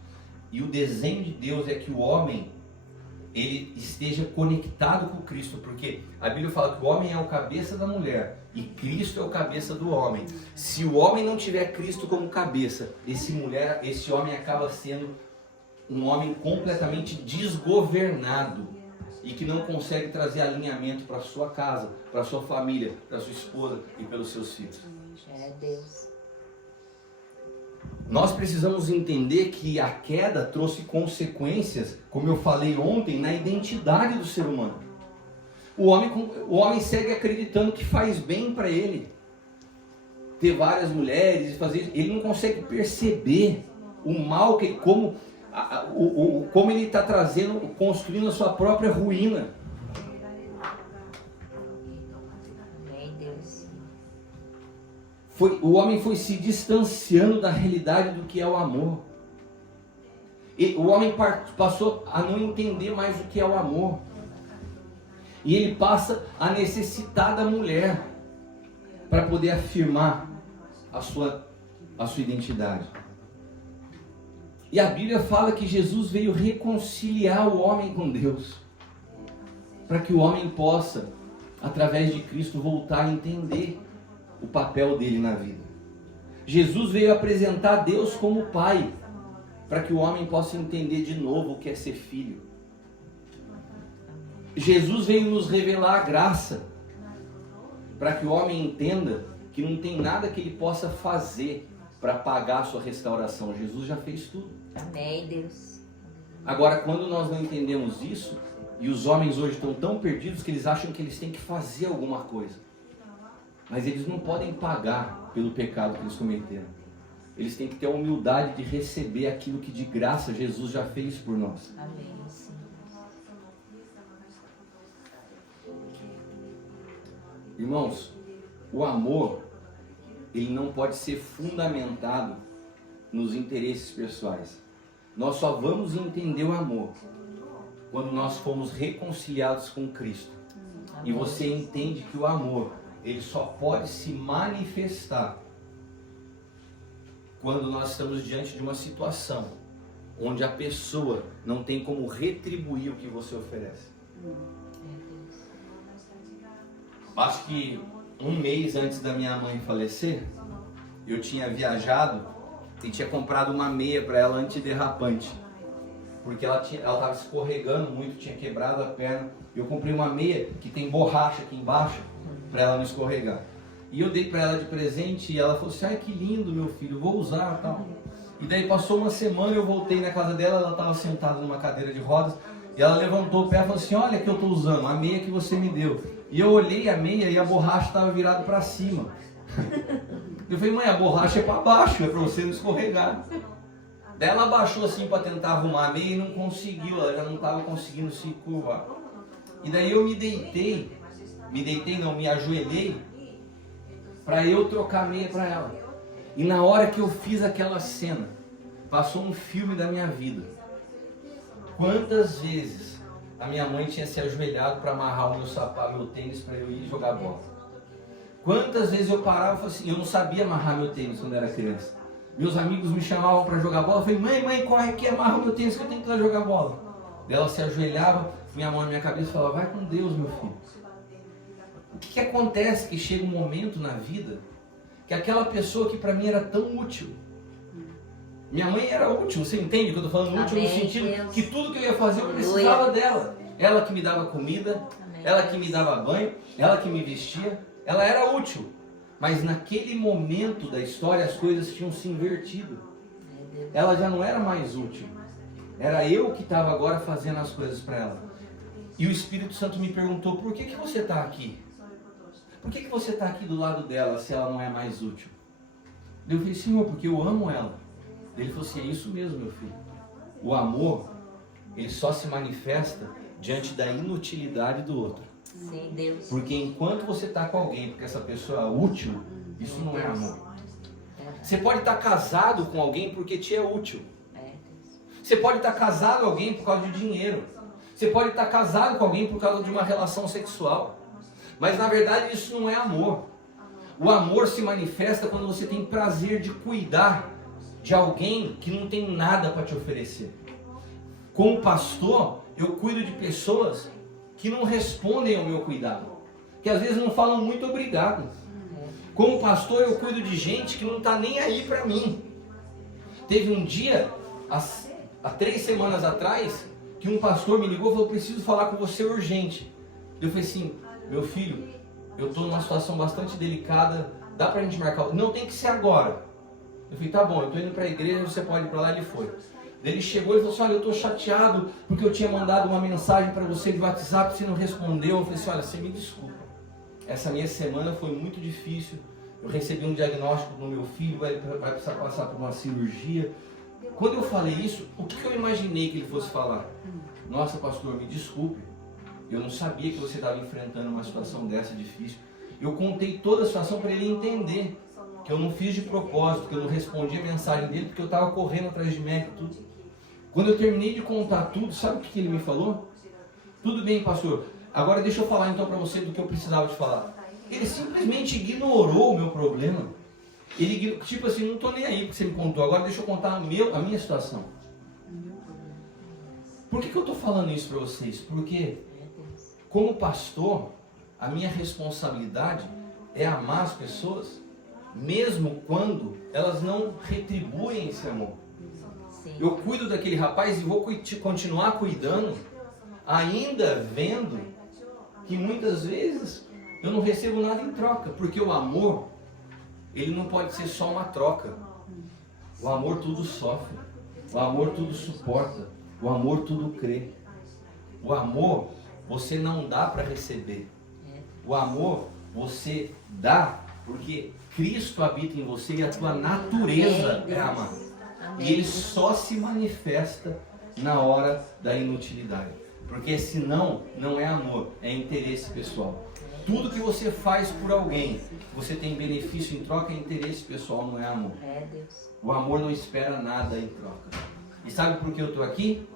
E o desenho de Deus é que o homem ele esteja conectado com Cristo, porque a Bíblia fala que o homem é o cabeça da mulher e Cristo é o cabeça do homem. Se o homem não tiver Cristo como cabeça, esse homem acaba sendo um homem completamente desgovernado e que não consegue trazer alinhamento para sua casa, para sua família, para sua esposa e pelos seus filhos. É Deus. Nós precisamos entender que a queda trouxe consequências, como eu falei ontem, na identidade do ser humano. O homem segue acreditando que faz bem para ele ter várias mulheres e fazer isso. Ele não consegue perceber o mal que como ele está construindo a sua própria ruína. O homem foi se distanciando da realidade do que é o amor. E o homem passou a não entender mais o que é o amor. E ele passa a necessitar da mulher para poder afirmar a sua identidade. E a Bíblia fala que Jesus veio reconciliar o homem com Deus, para que o homem possa, através de Cristo, voltar a entender o papel dele na vida. Jesus veio apresentar Deus como Pai, para que o homem possa entender de novo o que é ser filho. Jesus veio nos revelar a graça, para que o homem entenda que não tem nada que ele possa fazer para pagar a sua restauração. Jesus já fez tudo. Amém, Deus. Agora, quando nós não entendemos isso, e os homens hoje estão tão perdidos que eles acham que eles têm que fazer alguma coisa. Mas eles não podem pagar pelo pecado que eles cometeram. Eles têm que ter a humildade de receber aquilo que de graça Jesus já fez por nós. Amém, sim. Irmãos, o amor, ele não pode ser fundamentado nos interesses pessoais. Nós só vamos entender o amor quando nós formos reconciliados com Cristo. E você entende que o amor, ele só pode se manifestar quando nós estamos diante de uma situação onde a pessoa não tem como retribuir o que você oferece. Acho que um mês antes da minha mãe falecer, eu tinha viajado e tinha comprado uma meia para ela antiderrapante, porque ela estava escorregando muito, tinha quebrado a perna. Eu comprei uma meia que tem borracha aqui embaixo para ela não escorregar. E eu dei para ela de presente e ela falou assim: ai, que lindo, meu filho, vou usar, tal. E daí passou uma semana, eu voltei na casa dela, ela estava sentada numa cadeira de rodas e ela levantou o pé e falou assim: olha que eu estou usando, a meia que você me deu. E eu olhei a meia e a borracha estava virada para cima. Eu falei: mãe, a borracha é para baixo, é para você não escorregar. Daí ela abaixou assim para tentar arrumar a meia e não conseguiu, ela já não estava conseguindo se curvar. E daí eu me ajoelhei para eu trocar a meia para ela. E na hora que eu fiz aquela cena, passou um filme da minha vida. Quantas vezes a minha mãe tinha se ajoelhado para amarrar o meu sapato, meu tênis, para eu ir jogar bola? Quantas vezes eu parava e falava assim, eu não sabia amarrar meu tênis quando era criança. Meus amigos me chamavam para jogar bola, eu falei: mãe, corre aqui, amarra o meu tênis que eu tenho que ir lá jogar bola. Daí ela se ajoelhava, minha mão na minha cabeça e falava: vai com Deus, meu filho. O que acontece? Que chega um momento na vida que aquela pessoa que para mim era tão útil, minha mãe era útil, você entende o que eu estou falando? Útil no sentido que tudo que eu ia fazer eu precisava dela. Ela que me dava comida, ela que me dava banho, ela que me vestia, ela era útil. Mas naquele momento da história as coisas tinham se invertido. Ela já não era mais útil. Era eu que estava agora fazendo as coisas para ela. E o Espírito Santo me perguntou, por que você está aqui? Por que você está aqui do lado dela se ela não é mais útil? Eu falei, Senhor, porque eu amo ela. Ele falou assim, é isso mesmo, meu filho. O amor, ele só se manifesta diante da inutilidade do outro. Sim, Deus. Porque enquanto você está com alguém, porque essa pessoa é útil, isso não é amor. Você pode estar casado com alguém porque te é útil. Você pode estar casado com alguém por causa de dinheiro. Você pode estar casado com alguém por causa de uma relação sexual. Mas na verdade isso não é amor. O amor se manifesta quando você tem prazer de cuidar de alguém que não tem nada para te oferecer. Como pastor, eu cuido de pessoas que não respondem ao meu cuidado, que às vezes não falam muito obrigado. Como pastor, eu cuido de gente que não está nem aí para mim. Teve um dia, há 3 semanas atrás, que um pastor me ligou e falou, preciso falar com você urgente. Eu falei assim, meu filho, eu estou numa situação bastante delicada, dá para a gente marcar? Não, tem que ser agora. Eu falei, tá bom, eu estou indo para a igreja, você pode ir para lá. Ele foi. Ele chegou e falou assim, olha, eu estou chateado porque eu tinha mandado uma mensagem para você de WhatsApp, você não respondeu. Eu falei assim, olha, você me desculpa, essa minha semana foi muito difícil, eu recebi um diagnóstico no meu filho, vai precisar passar por uma cirurgia. Quando eu falei isso, o que eu imaginei que ele fosse falar? Nossa, pastor, me desculpe, eu não sabia que você estava enfrentando uma situação dessa difícil. Eu contei toda a situação para ele entender que eu não fiz de propósito, que eu não respondi a mensagem dele porque eu estava correndo atrás de médico e tudo. Quando eu terminei de contar tudo, sabe o que ele me falou? Tudo bem, pastor, agora deixa eu falar então para você do que eu precisava te falar. Ele simplesmente ignorou o meu problema. Ele, tipo assim, não estou nem aí porque você me contou, agora deixa eu contar a minha situação. Por que eu estou falando isso para vocês? Porque, como pastor, a minha responsabilidade é amar as pessoas, mesmo quando elas não retribuem esse amor. Sim. Eu cuido daquele rapaz e vou continuar cuidando, ainda vendo que muitas vezes eu não recebo nada em troca, porque o amor, ele não pode ser só uma troca. O amor tudo sofre, o amor tudo suporta, o amor tudo crê. O amor você não dá para receber. O amor você dá porque Cristo habita em você e a tua natureza é amar. E ele só se manifesta na hora da inutilidade. Porque senão não é amor, é interesse pessoal. Tudo que você faz por alguém, você tem benefício em troca, é interesse pessoal, não é amor. O amor não espera nada em troca. E sabe por que eu estou aqui?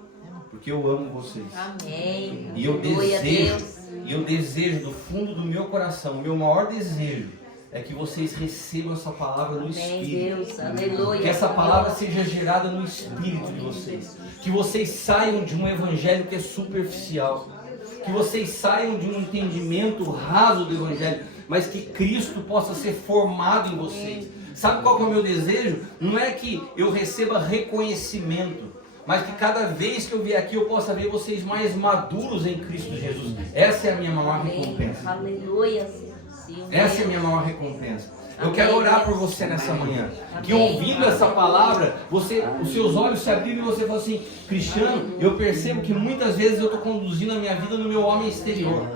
Porque eu amo vocês. Amém. E eu desejo do fundo do meu coração, o meu maior desejo é que vocês recebam essa palavra no Espírito. Deus. Aleluia. Que essa palavra seja gerada no Espírito de vocês. Que vocês saiam de um evangelho que é superficial. Que vocês saiam de um entendimento raso do evangelho, mas que Cristo possa ser formado em vocês. Sabe qual que é o meu desejo? Não é que eu receba reconhecimento, mas que cada vez que eu vier aqui eu possa ver vocês mais maduros em Cristo Jesus. Essa é a minha maior recompensa. Aleluia. Essa é a minha maior recompensa. Eu quero orar por você nessa manhã. Que ouvindo essa palavra, os seus olhos se abriram e você fala assim, Cristiano, eu percebo que muitas vezes eu estou conduzindo a minha vida no meu homem exterior.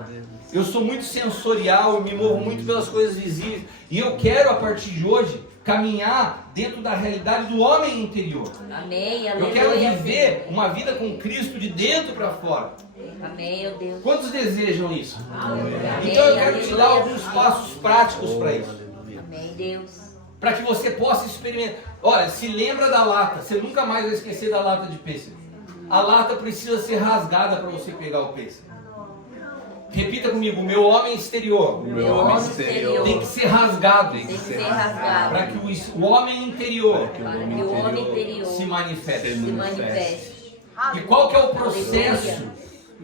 Eu sou muito sensorial, eu me movo muito pelas coisas visíveis. E eu quero, a partir de hoje, caminhar dentro da realidade do homem interior. Amém. Eu quero viver uma vida com Cristo de dentro para fora. Amém, meu Deus. Quantos desejam isso? Amém. Então eu quero te dar alguns passos práticos para isso. Amém, Deus. Para que você possa experimentar. Olha, se lembra da lata. Você nunca mais vai esquecer da lata de pêssego. A lata precisa ser rasgada para você pegar o pêssego. Repita comigo, meu homem exterior. Meu homem exterior tem que ser rasgado. tem que ser rasgado. Para que o homem interior Para que o homem interior se manifeste. se manifeste. E qual que é o processo?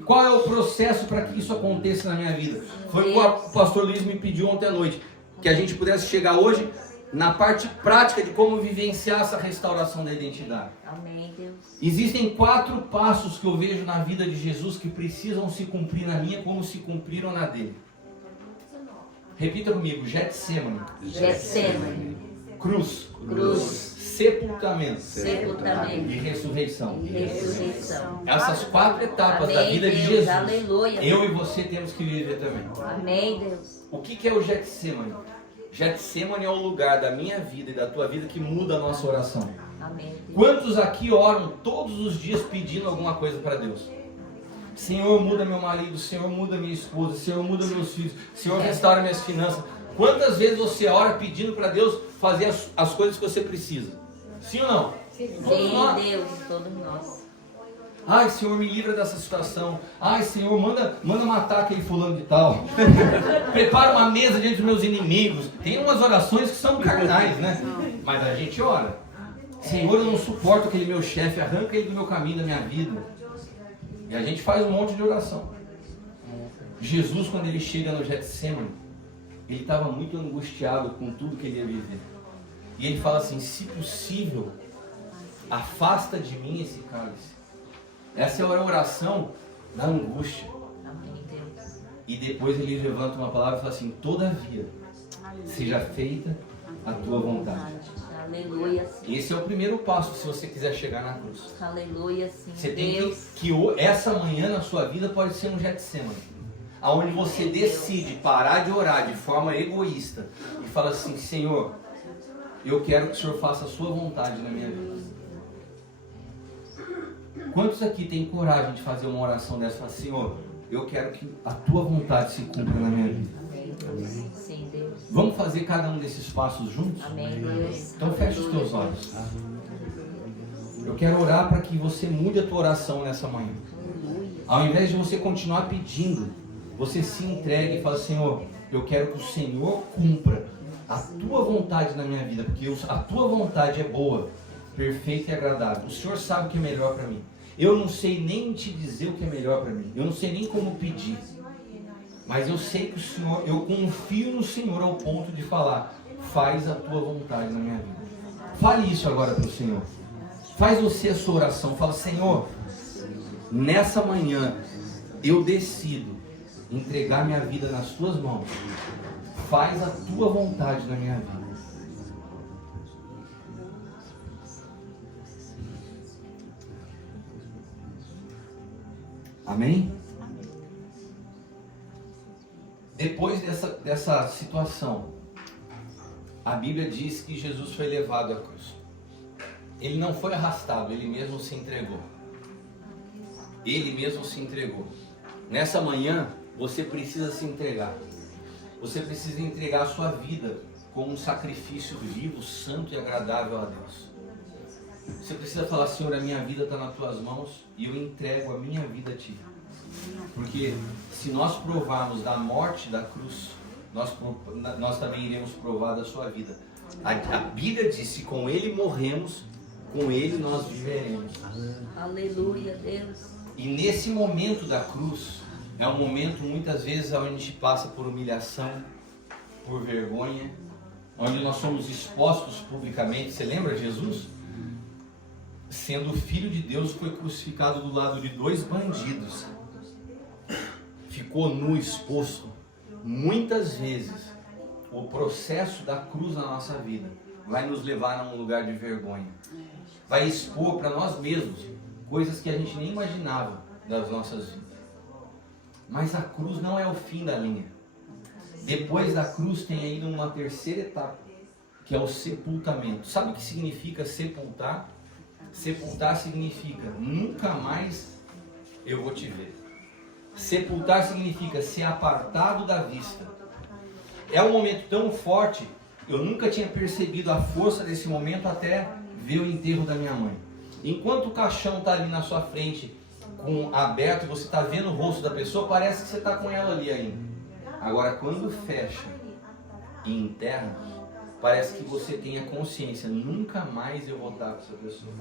Qual é o processo para que isso aconteça na minha vida? Foi o que o pastor Luiz me pediu ontem à noite. Que a gente pudesse chegar hoje na parte prática de como vivenciar essa restauração da identidade. Amém, Deus. Existem 4 passos que eu vejo na vida de Jesus que precisam se cumprir na minha como se cumpriram na dele. Repita comigo: Getsemane, Getsemane, cruz, cruz, sepultamento sepultamento e ressurreição. e ressurreição. Essas 4 etapas da Amém, vida de Deus. Jesus, Aleluia. eu e você temos que viver também. Amém, Deus. O que é o Getsemane? Getsemane é o lugar da minha vida e da tua vida que muda a nossa oração. Amém, Deus. Quantos aqui oram todos os dias pedindo alguma coisa para Deus? Senhor, muda meu marido, Senhor, muda minha esposa, Senhor, muda meus filhos, Senhor, restaura minhas finanças. Quantas vezes você ora pedindo para Deus fazer as coisas que você precisa? Sim ou não? Todos nós. Sim, Deus, todos nós. Ai, Senhor, me livra dessa situação. Ai, Senhor, manda matar aquele fulano de tal. Prepara uma mesa diante dos meus inimigos. Tem umas orações que são carnais, né? Mas a gente ora. Senhor, eu não suporto aquele meu chefe, arranca ele do meu caminho, da minha vida. E a gente faz um monte de oração. Jesus, quando ele chega no Getsemane, ele estava muito angustiado com tudo que ele ia viver. E ele fala assim: se possível, afasta de mim esse cálice. Essa é a oração da angústia. Amém, Deus. E depois ele levanta uma palavra e fala assim: todavia, seja feita a tua vontade. Aleluia, sim. Esse é o primeiro passo se você quiser chegar na cruz. Aleluia, sim. Você tem Deus. que essa manhã na sua vida pode ser um Getsemane, aonde você decide parar de orar de forma egoísta e fala assim: Senhor, eu quero que o Senhor faça a sua vontade na minha vida. Quantos aqui têm coragem de fazer uma oração dessa? Fala: Senhor, eu quero que a tua vontade se cumpra na minha vida. Amém, Deus. Sim, Deus. Vamos fazer cada um desses passos juntos? Amém, Deus. Então feche os teus olhos. Eu quero orar para que você mude a tua oração nessa manhã. Ao invés de você continuar pedindo, você se entregue e fala: Senhor, eu quero que o Senhor cumpra a tua vontade na minha vida, porque a tua vontade é boa, perfeita e agradável. O Senhor sabe o que é melhor para mim. Eu não sei nem te dizer o que é melhor para mim. Eu não sei nem como pedir. Mas eu sei que o Senhor, eu confio no Senhor ao ponto de falar: faz a tua vontade na minha vida. Fale isso agora para o Senhor. Faz você a sua oração. Fala: Senhor, nessa manhã eu decido entregar minha vida nas tuas mãos. Faz a tua vontade na minha vida. Amém? Depois dessa situação, a Bíblia diz que Jesus foi levado à cruz. Ele não foi arrastado, ele mesmo se entregou. Ele mesmo se entregou. Nessa manhã, você precisa se entregar. Você precisa entregar a sua vida como um sacrifício vivo, santo e agradável a Deus. Você precisa falar: Senhor, a minha vida está nas tuas mãos e eu entrego a minha vida a ti. Porque se nós provarmos da morte da cruz, nós também iremos provar da sua vida. A Bíblia diz que com ele morremos, com ele nós viveremos. Aleluia, Deus. E nesse momento da cruz, é um momento muitas vezes onde a gente passa por humilhação, por vergonha, onde nós somos expostos publicamente. Você lembra Jesus? Sendo o Filho de Deus, foi crucificado do lado de 2 bandidos. Ficou nu, exposto. Muitas vezes, o processo da cruz na nossa vida vai nos levar a um lugar de vergonha. Vai expor para nós mesmos coisas que a gente nem imaginava das nossas vidas. Mas a cruz não é o fim da linha. Depois da cruz tem ainda uma terceira etapa, que é o sepultamento. Sabe o que significa sepultar? Sepultar significa: nunca mais eu vou te ver. Sepultar significa ser apartado da vista. É um momento tão forte, eu nunca tinha percebido a força desse momento até ver o enterro da minha mãe. Enquanto o caixão está ali na sua frente, aberto, você está vendo o rosto da pessoa, parece que você está com ela ali ainda. Agora, quando fecha e enterra, parece que você tem a consciência: nunca mais eu vou estar com essa pessoa.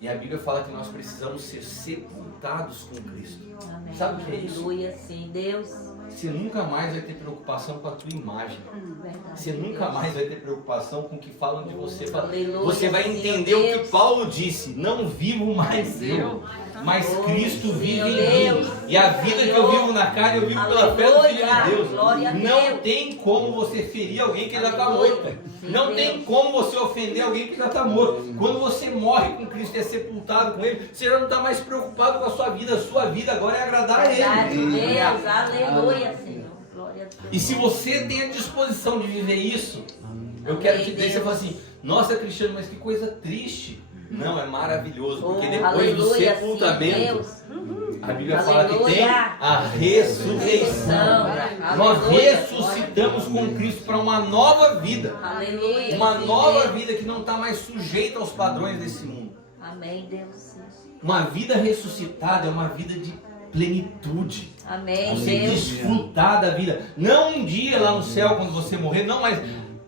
E a Bíblia fala que nós precisamos ser sepultados com Cristo. Amém. Sabe o que é isso? Aleluia, sim, Deus. você nunca mais vai ter preocupação com a tua imagem. Verdade. Você nunca mais vai ter preocupação com o que falam de você. Aleluia, Você vai Senhor entender o que Deus. Paulo disse: não vivo mais eu, mas Cristo vive em Deus. mim. E a vida que eu vivo na carne, eu vivo pela fé do Filho de Deus. Glória a Não Deus. tem como você ferir alguém que já está Aleluia. morto. Sim, Não tem Deus. como você ofender alguém que já está morto. Quando você morre com Cristo e é sepultado com Ele, você já não está mais preocupado com a sua vida. A sua vida agora é agradar a Verdade, Ele. Deus. Aleluia, Senhor. Glória a Deus. E se você tem a disposição de viver isso, eu quero te dizer, você fala assim: nossa, Cristiano, mas que coisa triste. Não, é maravilhoso, porque depois do Aleluia, sepultamento, sim, Deus. a Bíblia fala que tem Aleluia. a ressurreição. Nós Aleluia. ressuscitamos com Cristo para uma nova vida. Aleluia. Uma sim, nova Deus. vida que não está mais sujeita aos padrões desse mundo. Amém, Deus. Uma vida ressuscitada é uma vida de plenitude. Amém, Você Deus. desfrutar da vida. Não um dia lá no céu quando você morrer, não, mas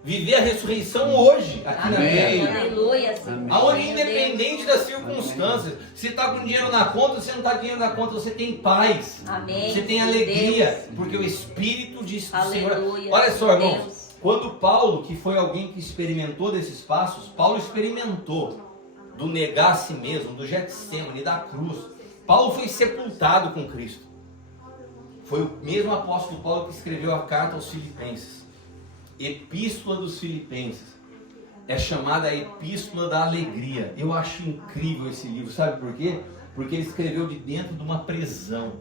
viver a ressurreição hoje, aqui na Amém. terra. Aleluia, Senhor. Aonde, Deus. independente das circunstâncias, se está com dinheiro na conta, se não está dinheiro na conta, você tem paz. Amém. Você tem alegria, porque o Espírito de Senhor. Aleluia. Olha só, irmãos, Deus. quando Paulo, que foi alguém que experimentou desses passos, Paulo experimentou do negar a si mesmo, do Getsemane, da cruz. Paulo foi sepultado com Cristo. Foi o mesmo apóstolo Paulo que escreveu a carta aos Filipenses. Epístola dos Filipenses. É chamada a Epístola da Alegria. Eu acho incrível esse livro, sabe por quê? Porque ele escreveu de dentro de uma prisão.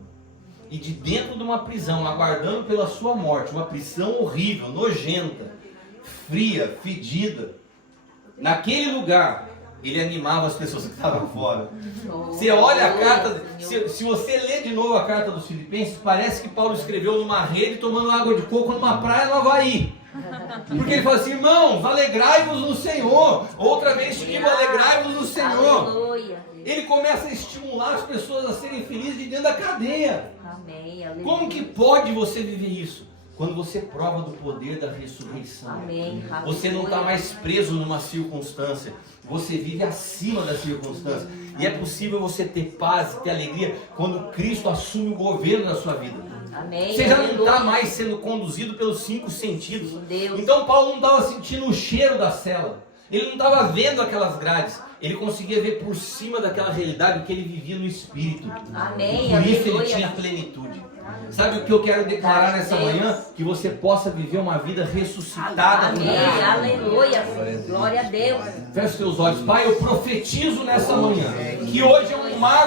E de dentro de uma prisão, aguardando pela sua morte, uma prisão horrível, nojenta, fria, fedida. Naquele lugar, ele animava as pessoas que estavam fora. Você olha a carta, se você lê de novo a carta dos Filipenses, parece que Paulo escreveu numa rede tomando água de coco numa praia no Havaí. Porque ele fala assim: irmãos, alegrai-vos no Senhor. Outra vez digo, alegrai-vos no Senhor. Aleluia. Ele começa a estimular as pessoas a serem felizes de dentro da cadeia. Amém. Aleluia. Como que pode você viver isso? Quando você prova do poder da ressurreição. Amém. Você não está mais preso numa circunstância. Você vive acima da circunstância. E é possível você ter paz e ter alegria quando Cristo assume o governo da sua vida. Amém. Você já não Aleluia. está mais sendo conduzido pelos 5 sentidos. Sim, Deus. Então Paulo não estava sentindo o cheiro da cela. Ele não estava vendo aquelas grades. Ele conseguia ver por cima daquela realidade que ele vivia no Espírito. Amém. Por isso ele Aleluia. tinha plenitude. Sabe o que eu quero declarar nessa Deus. manhã? Que você possa viver uma vida ressuscitada. Amém. com Cristo. Aleluia. Glória a Deus. Feche seus olhos. Pai, eu profetizo nessa manhã que hoje é um marco.